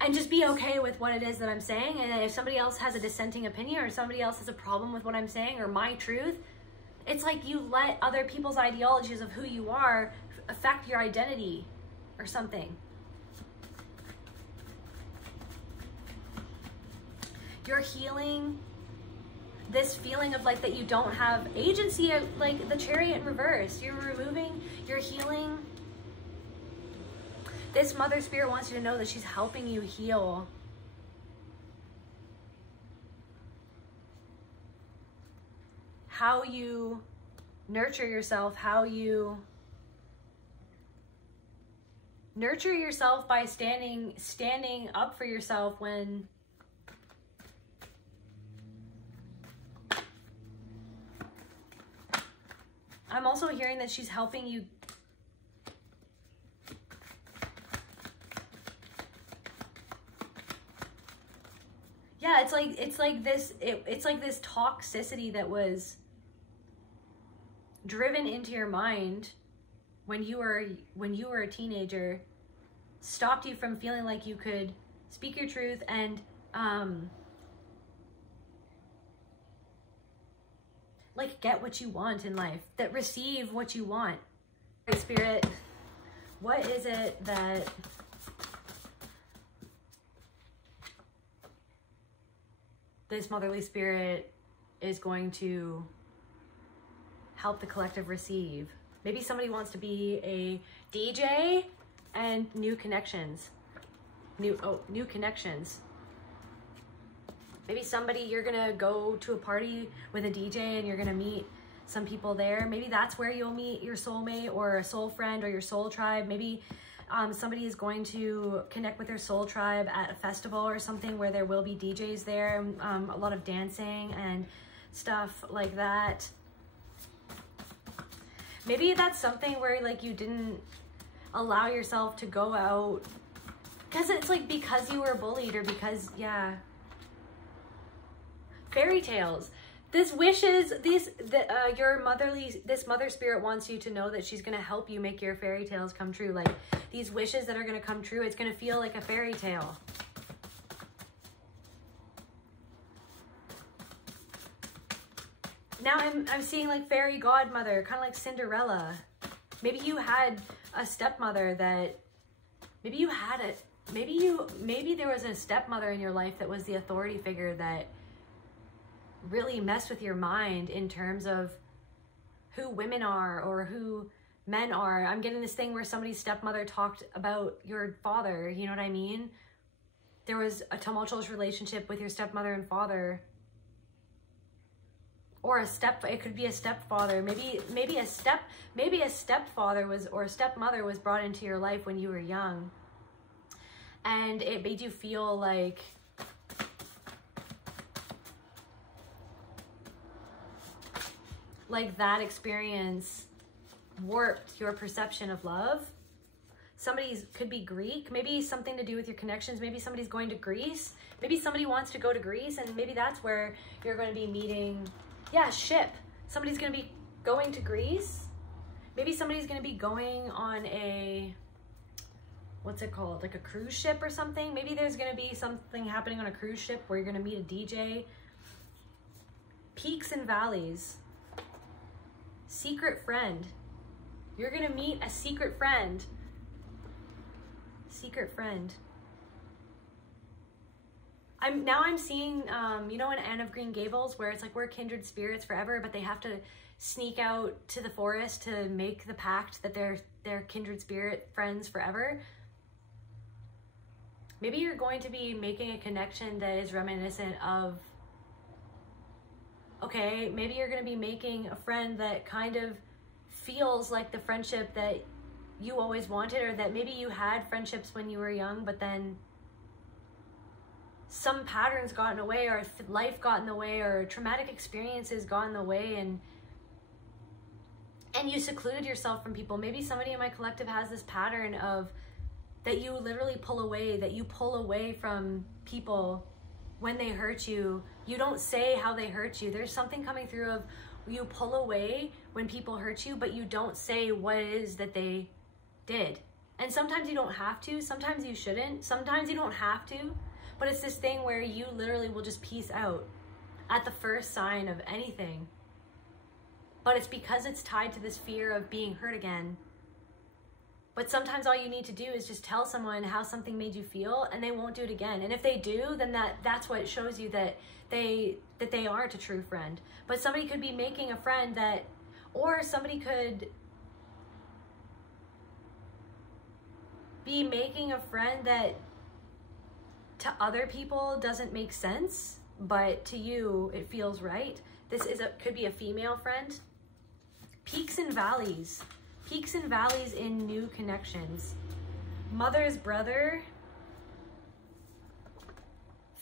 and just be okay with what it is that I'm saying. And if somebody else has a dissenting opinion, or somebody else has a problem with what I'm saying or my truth, it's like you let other people's ideologies of who you are affect your identity or something. You're healing this feeling of, like, that you don't have agency, like the Chariot in reverse. You're healing. This mother spirit wants you to know that she's helping you heal. How you nurture yourself, how you nurture yourself by standing up for yourself when I'm also hearing that she's helping you. Yeah, it's like this toxicity that was driven into your mind when you were a teenager, stopped you from feeling like you could speak your truth and like get what you want in life, that receive what you want. Spirit, what is it that this motherly spirit is going to help the collective receive? Maybe somebody wants to be a DJ and new connections. New connections. Maybe you're gonna go to a party with a DJ and you're gonna meet some people there. Maybe that's where you'll meet your soulmate or a soul friend or your soul tribe. Maybe somebody is going to connect with their soul tribe at a festival or something where there will be DJs there, a lot of dancing and stuff like that. Maybe that's something where, like, you didn't allow yourself to go out because it's like because you were bullied or because, yeah. Fairy tales. This wishes, this mother spirit wants you to know that she's going to help you make your fairy tales come true. Like these wishes that are going to come true, it's going to feel like a fairy tale. Now I'm seeing like fairy godmother, kind of like Cinderella. Maybe you had a stepmother that, maybe there was a stepmother in your life that was the authority figure that really messed with your mind in terms of who women are or who men are. I'm getting this thing where somebody's stepmother talked about your father, you know what I mean? There was a tumultuous relationship with your stepmother and father. Or it could be a stepfather. Maybe a stepfather was, or a stepmother was brought into your life when you were young. And it made you feel like that experience warped your perception of love. Somebody could be Greek, maybe something to do with your connections. Maybe somebody's going to Greece. Maybe somebody wants to go to Greece, and maybe that's where you're going to be meeting. Yeah, ship. Somebody's going to be going to Greece. Maybe somebody's going to be going on a, what's it called? Like a cruise ship or something. Maybe there's going to be something happening on a cruise ship where you're going to meet a DJ. Peaks and valleys. Secret friend. You're going to meet a secret friend. Secret friend. I'm seeing, you know, in Anne of Green Gables, where it's like we're kindred spirits forever, but they have to sneak out to the forest to make the pact that they're kindred spirit friends forever. Maybe you're going to be making a connection that is reminiscent of, okay, maybe you're going to be making a friend that kind of feels like the friendship that you always wanted, or that maybe you had friendships when you were young, but then some patterns got in the way, or life got in the way, or traumatic experiences got in the way, and you secluded yourself from people. Maybe somebody in my collective has this pattern of that you literally pull away, that you pull away from people when they hurt you. You don't say how they hurt you. There's something coming through of you pull away when people hurt you, but you don't say what it is that they did. And sometimes you don't have to, sometimes you shouldn't, sometimes you don't have to. But it's this thing where you literally will just peace out at the first sign of anything. But it's because it's tied to this fear of being hurt again. But sometimes all you need to do is just tell someone how something made you feel, and they won't do it again. And if they do, then that's what shows you that they aren't a true friend. But somebody could be making a friend that, or somebody could be making a friend that to other people doesn't make sense, but to you it feels right. Could be a female friend. Peaks and valleys. Peaks and valleys in new connections. Mother's brother.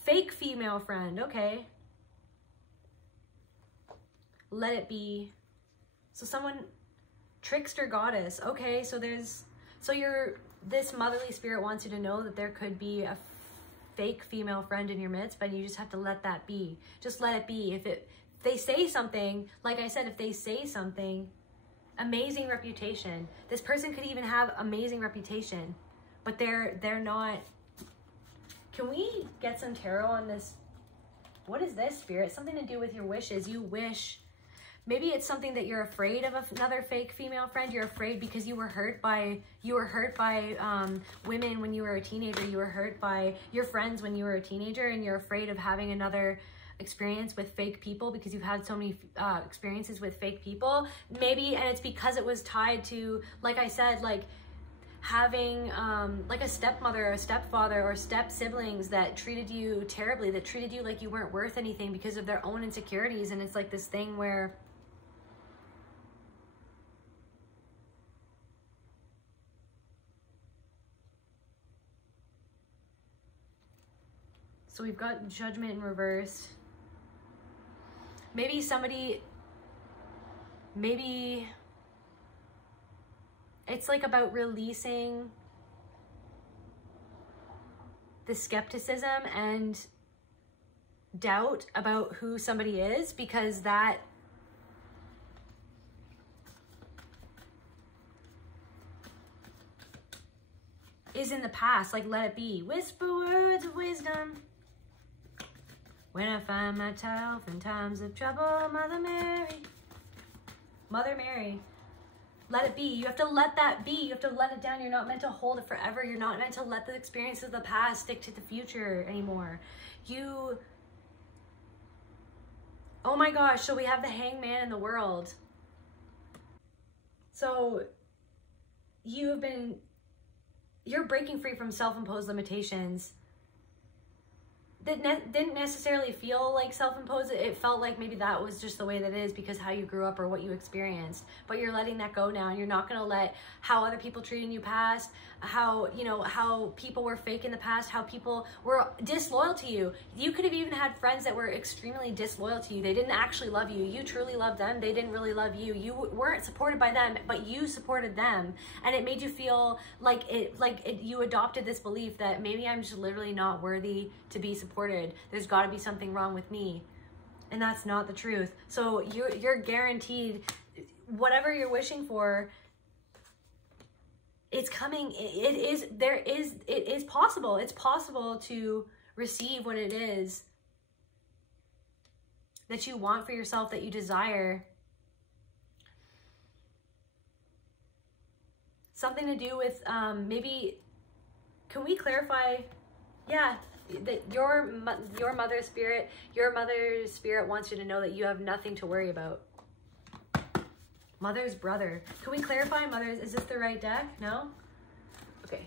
Fake female friend, okay. Let it be. So someone, trickster goddess, okay, this motherly spirit wants you to know that there could be a fake female friend in your midst, but you just have to let that be. Just let it be. If they say something, like I said, if they say something, amazing reputation. This person could even have amazing reputation, but they're not. Can we get some tarot on this? What is this, spirit? Something to do with your wishes. You wish. Maybe it's something that you're afraid of another fake female friend. You're afraid because you were hurt by women when you were a teenager. You were hurt by your friends when you were a teenager, and you're afraid of having another experience with fake people because you've had so many experiences with fake people. Maybe, and it's because it was tied to, like I said, like having like a stepmother or a stepfather or step siblings that treated you terribly, that treated you like you weren't worth anything because of their own insecurities. And it's like this thing where so we've got Judgment in reverse. Maybe it's like about releasing the skepticism and doubt about who somebody is, because that is in the past. Like, let it be. Whisper words of wisdom when I find myself in times of trouble. Mother Mary. Mother Mary. Let it be. You have to let that be. You have to let it down. You're not meant to hold it forever. You're not meant to let the experiences of the past stick to the future anymore. Oh my gosh, so we have the hangman in the world. So you're breaking free from self-imposed limitations that didn't necessarily feel like self-imposed. It felt like maybe that was just the way that it is because how you grew up or what you experienced. But you're letting that go now, and you're not going to let how other people treated you past, how, you know, how people were fake in the past, how people were disloyal to you. You could have even had friends that were extremely disloyal to you. They didn't actually love you. You truly loved them. They didn't really love you. You weren't supported by them, but you supported them. And it made you feel like you adopted this belief that maybe I'm just literally not worthy to be supported. There's got to be something wrong with me. And that's not the truth. So you're guaranteed whatever you're wishing for, it's coming. It is possible. It's possible to receive what it is that you want for yourself, that you desire. Something to do with maybe, can we clarify? Yeah, that your mother's spirit wants you to know that you have nothing to worry about. Mother's brother. Can we clarify mother's? Is this the right deck? No? Okay.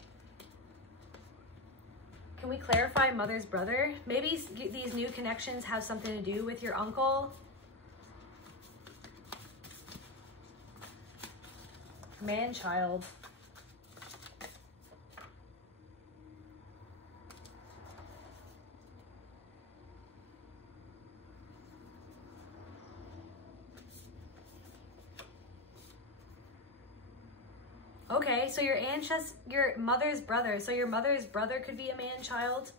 Can we clarify mother's brother? Maybe these new connections have something to do with your uncle. Man-child. Okay, so your mother's brother. So your mother's brother could be a man-child.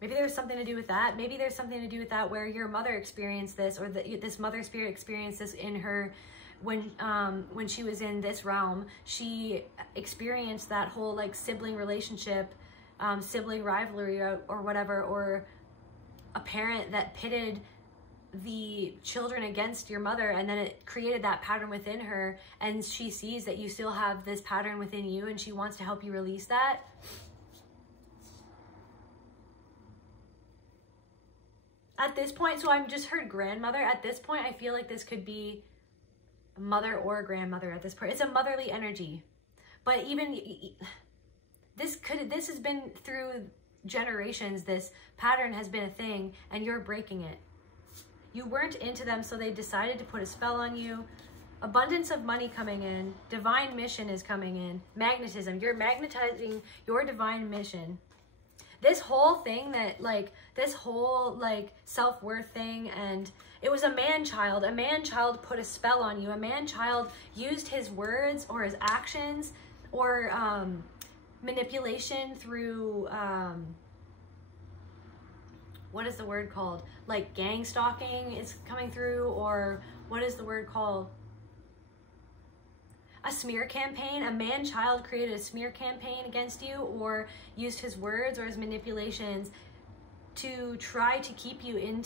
Maybe there's something to do with that. Maybe there's something to do with that where your mother experienced this, or this mother spirit experienced this in her when she was in this realm. She experienced that whole like sibling relationship, sibling rivalry or whatever, or a parent that pitted the children against your mother, and then it created that pattern within her, and she sees that you still have this pattern within you, and she wants to help you release that. At this point, so I've just heard grandmother. At this point, I feel like this could be a mother or a grandmother at this point. It's a motherly energy. But even this has been through generations. This pattern has been a thing, and you're breaking it. You weren't into them, so they decided to put a spell on you. Abundance of money coming in. Divine mission is coming in. Magnetism. You're magnetizing your divine mission. This whole thing this whole self-worth thing, and it was a man-child. A man-child put a spell on you. A man-child used his words or his actions or manipulation through... what is the word called? Like gang stalking is coming through, or what is the word called? A smear campaign. A man-child created a smear campaign against you, or used his words or his manipulations to try to keep you in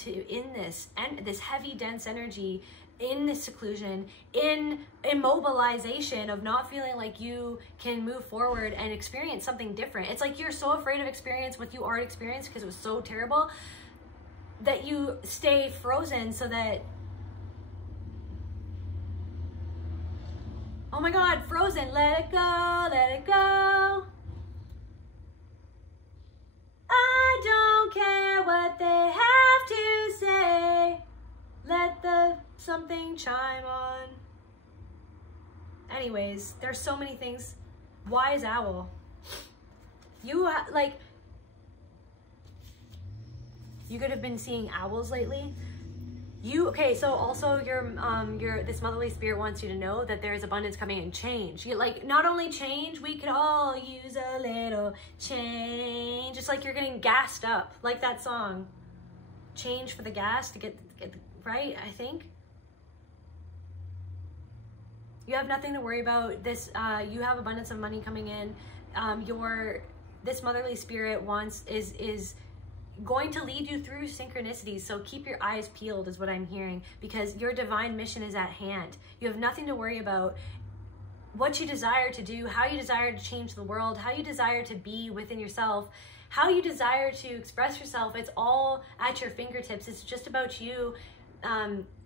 this heavy, dense energy, in this seclusion, in immobilization of not feeling like you can move forward and experience something different. It's like you're so afraid of experience what you already experienced because it was so terrible that you stay frozen, so that, oh my God, frozen, let it go, let it go. I don't care what they have to say. Let the something chime on. Anyways, there's so many things. Wise owl. You could have been seeing owls lately. Okay, so also this motherly spirit wants you to know that there is abundance coming in. Change. Like, not only change, we could all use a little change. It's like you're getting gassed up, like that song. Change for the gas to get right, I think. You have nothing to worry about. This, you have abundance of money coming in. This motherly spirit is going to lead you through synchronicities. So keep your eyes peeled is what I'm hearing, because your divine mission is at hand. You have nothing to worry about. What you desire to do, how you desire to change the world, how you desire to be within yourself, how you desire to express yourself, it's all at your fingertips. It's just about you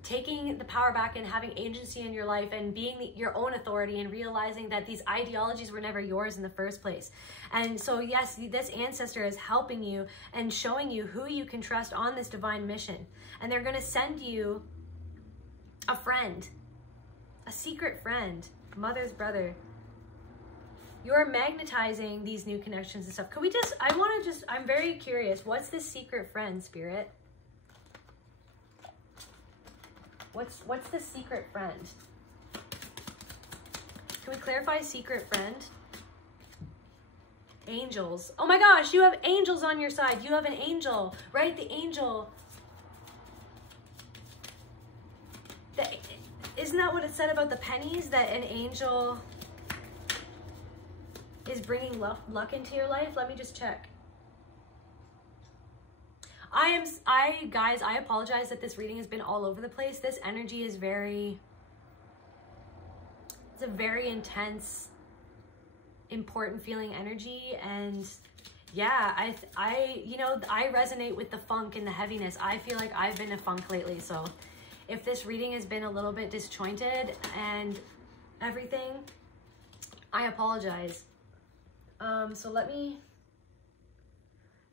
taking the power back and having agency in your life and being your own authority and realizing that these ideologies were never yours in the first place. And so yes, this ancestor is helping you and showing you who you can trust on this divine mission. And they're going to send you a friend, a secret friend, mother's brother. You're magnetizing these new connections and stuff. Could we just, I'm very curious. What's this secret friend, Spirit? What's the secret friend? Can we clarify secret friend? Angels. Oh my gosh, you have angels on your side. You have an angel, right? The angel. Isn't that what it said about the pennies? That an angel is bringing luck into your life? Let me just check. Guys, I apologize that this reading has been all over the place. This energy is it's a very intense, important feeling energy. And yeah, I resonate with the funk and the heaviness. I feel like I've been a funk lately. So if this reading has been a little bit disjointed and everything, I apologize. So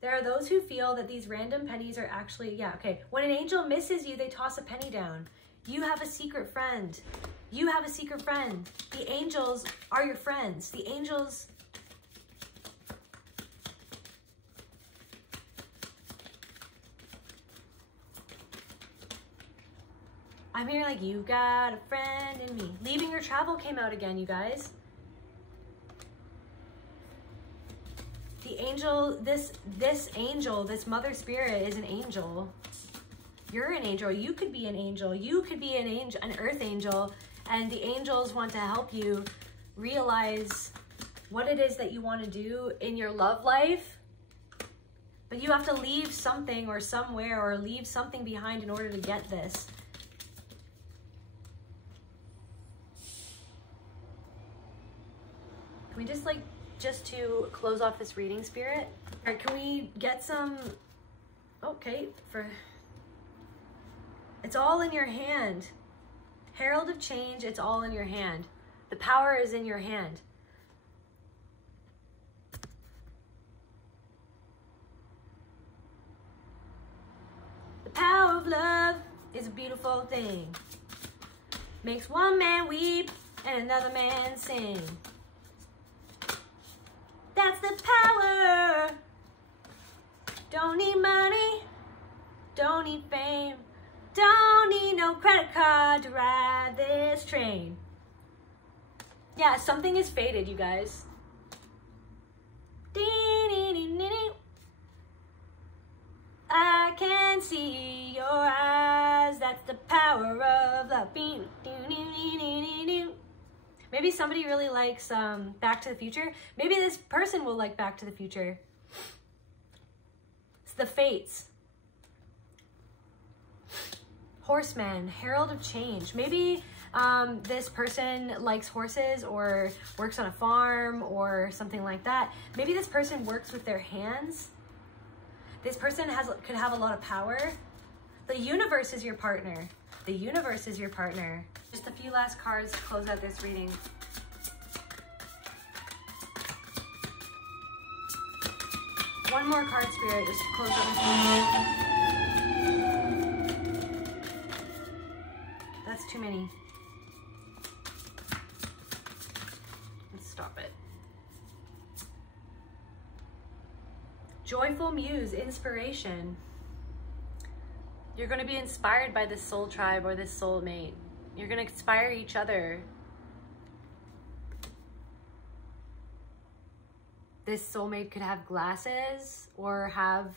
there are those who feel that these random pennies are actually, yeah, okay. When an angel misses you, they toss a penny down. You have a secret friend. You have a secret friend. The angels are your friends. The angels. I'm hearing like, you got a friend in me. Leaving your travel came out again, you guys. The angel, this angel, this mother spirit is an angel. You're an angel. You could be an angel. You could be an angel, an earth angel. And the angels want to help you realize what it is that you want to do in your love life. But you have to leave something or somewhere or leave something behind in order to get this. Can we just to close off this reading, Spirit? All right, can we get some, okay, it's all in your hand. Herald of change, it's all in your hand. The power is in your hand. The power of love is a beautiful thing. Makes one man weep and another man sing. That's the power. Don't need money, don't need fame, don't need no credit card to ride this train. Yeah, something is faded, you guys. I can see your eyes, that's the power of love. Maybe somebody really likes Back to the Future. Maybe this person will like Back to the Future. It's the Fates. Horseman, Herald of Change. Maybe this person likes horses or works on a farm or something like that. Maybe this person works with their hands. This person could have a lot of power. The universe is your partner. The universe is your partner. Just a few last cards to close out this reading. One more card, Spirit, just to close out this reading. That's too many. Let's stop it. Joyful Muse, inspiration. You're going to be inspired by this soul tribe or this soulmate. You're going to inspire each other. This soulmate could have glasses or have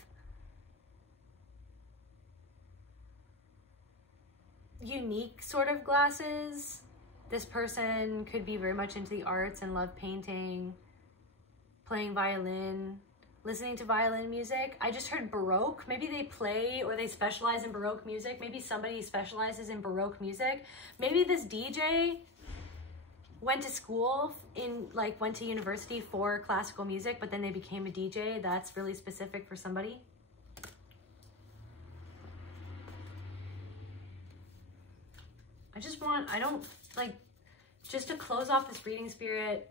unique sort of glasses. This person could be very much into the arts and love painting, playing violin, listening to violin music. I just heard Baroque. Maybe they play or they specialize in Baroque music. Maybe somebody specializes in Baroque music. Maybe this DJ went to school went to university for classical music, but then they became a DJ. That's really specific for somebody. Just to close off this reading, Spirit.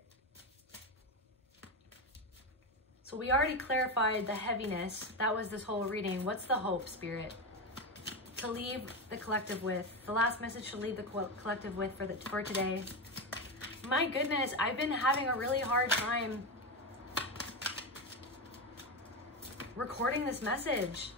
So we already clarified the heaviness. That was this whole reading. What's the hope, Spirit? To leave the collective with. The last message to leave the collective with for today. My goodness, I've been having a really hard time recording this message.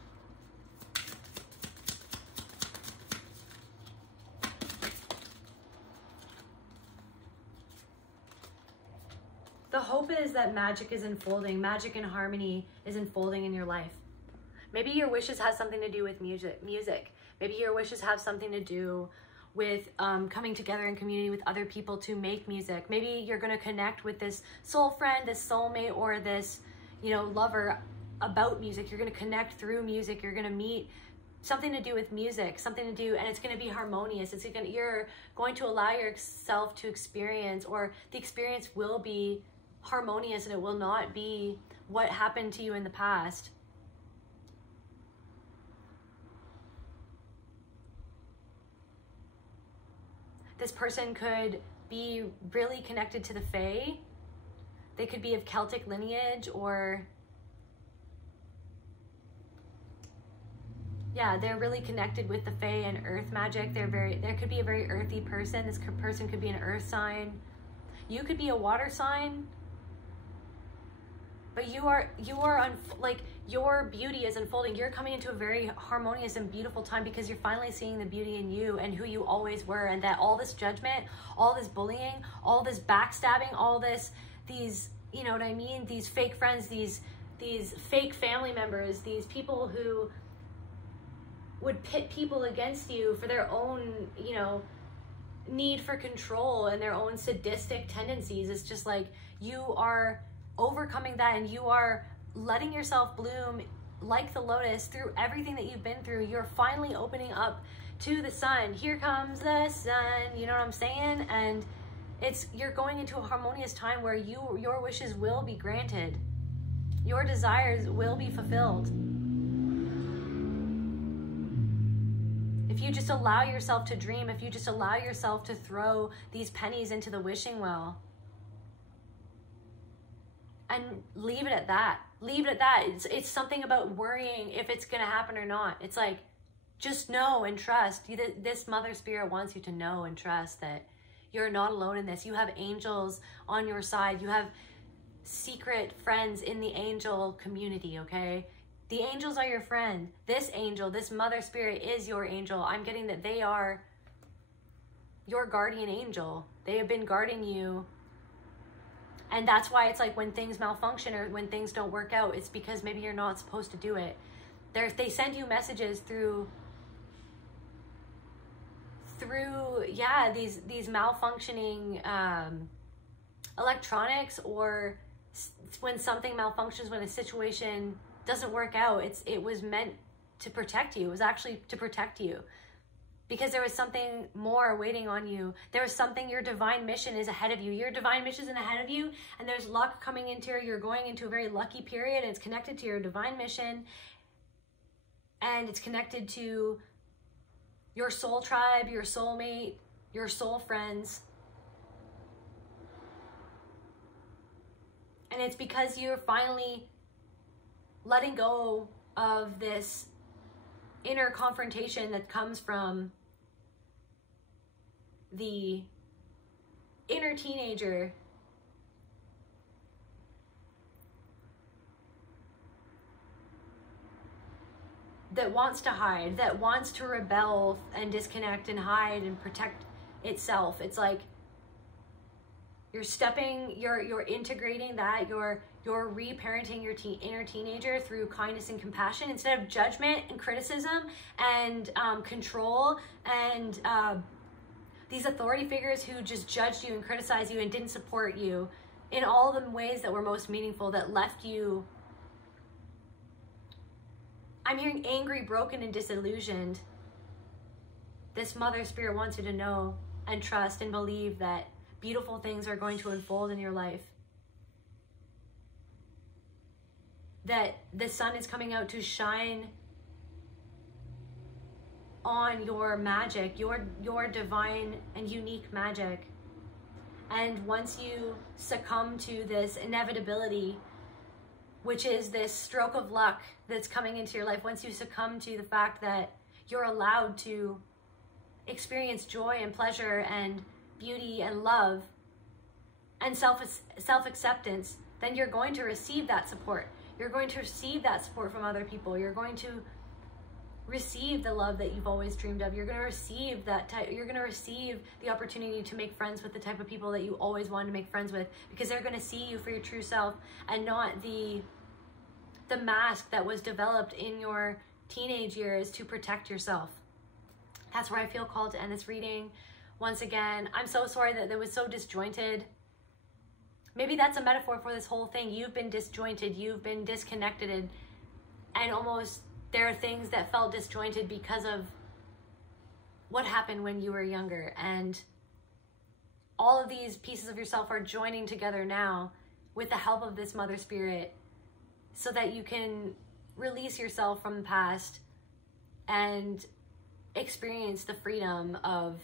The hope is that magic is unfolding. Magic and harmony is unfolding in your life. Maybe your wishes have something to do with music. Maybe your wishes have something to do with coming together in community with other people to make music. Maybe you're going to connect with this soul friend, this soulmate, or this, lover about music. You're going to connect through music. You're going to meet something to do with music, something to do, and it's going to be harmonious. You're going to allow yourself to experience, or the experience will be harmonious, and it will not be what happened to you in the past. This person could be really connected to the Fae. They could be of Celtic lineage, or yeah, they're really connected with the Fae and earth magic. There could be a very earthy person. This person could be an earth sign. You could be a water sign. But your beauty is unfolding. You're coming into a very harmonious and beautiful time because you're finally seeing the beauty in you and who you always were, and that all this judgment, all this bullying, all this backstabbing, these, you know what I mean? These fake friends, these fake family members, these people who would pit people against you for their own, need for control and their own sadistic tendencies. It's just like you are overcoming that, and you are letting yourself bloom like the lotus through everything that you've been through. You're finally opening up to the sun. Here comes the sun, you know what I'm saying? And you're going into a harmonious time where your wishes will be granted. Your desires will be fulfilled. If you just allow yourself to dream, if you just allow yourself to throw these pennies into the wishing well, and leave it at that. Leave it at that. It's something about worrying if it's going to happen or not. It's like, just know and trust. This Mother Spirit wants you to know and trust that you're not alone in this. You have angels on your side. You have secret friends in the angel community, okay? The angels are your friend. This angel, this Mother Spirit is your angel. I'm getting that they are your guardian angel. They have been guarding you. And that's why it's like when things malfunction or when things don't work out, it's because maybe you're not supposed to do it. They send you messages through these malfunctioning electronics, or when something malfunctions, when a situation doesn't work out, it was meant to protect you. It was actually to protect you. Because there was something more waiting on you. There was something, your divine mission is ahead of you. Your divine mission is ahead of you, and there's luck coming into you're going into a very lucky period, and it's connected to your divine mission, and it's connected to your soul tribe, your soulmate, your soul friends. And it's because you're finally letting go of this inner confrontation that comes from the inner teenager that wants to hide, that wants to rebel and disconnect and hide and protect itself. It's like you're integrating that, you're reparenting your inner teenager through kindness and compassion instead of judgment and criticism and control and these authority figures who just judged you and criticized you and didn't support you in all the ways that were most meaningful, that left you, I'm hearing angry, broken, and disillusioned. This mother spirit wants you to know and trust and believe that beautiful things are going to unfold in your life. That the sun is coming out to shine on your magic, your divine and unique magic. And once you succumb to this inevitability, which is this stroke of luck that's coming into your life, once you succumb to the fact that you're allowed to experience joy and pleasure and beauty and love and self-acceptance, then you're going to receive that support. You're going to receive that support from other people. You're going to receive the love that you've always dreamed of. You're going to receive you're going to receive the opportunity to make friends with the type of people that you always wanted to make friends with, because they're going to see you for your true self and not the mask that was developed in your teenage years to protect yourself. That's where I feel called to end this reading. Once again, I'm so sorry that it was so disjointed. Maybe that's a metaphor for this whole thing. You've been disjointed, you've been disconnected, and almost there are things that felt disjointed because of what happened when you were younger. And all of these pieces of yourself are joining together now with the help of this mother spirit so that you can release yourself from the past and experience the freedom of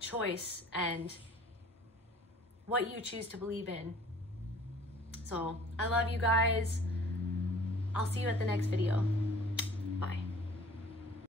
choice and what you choose to believe in. So I love you guys. I'll see you at the next video.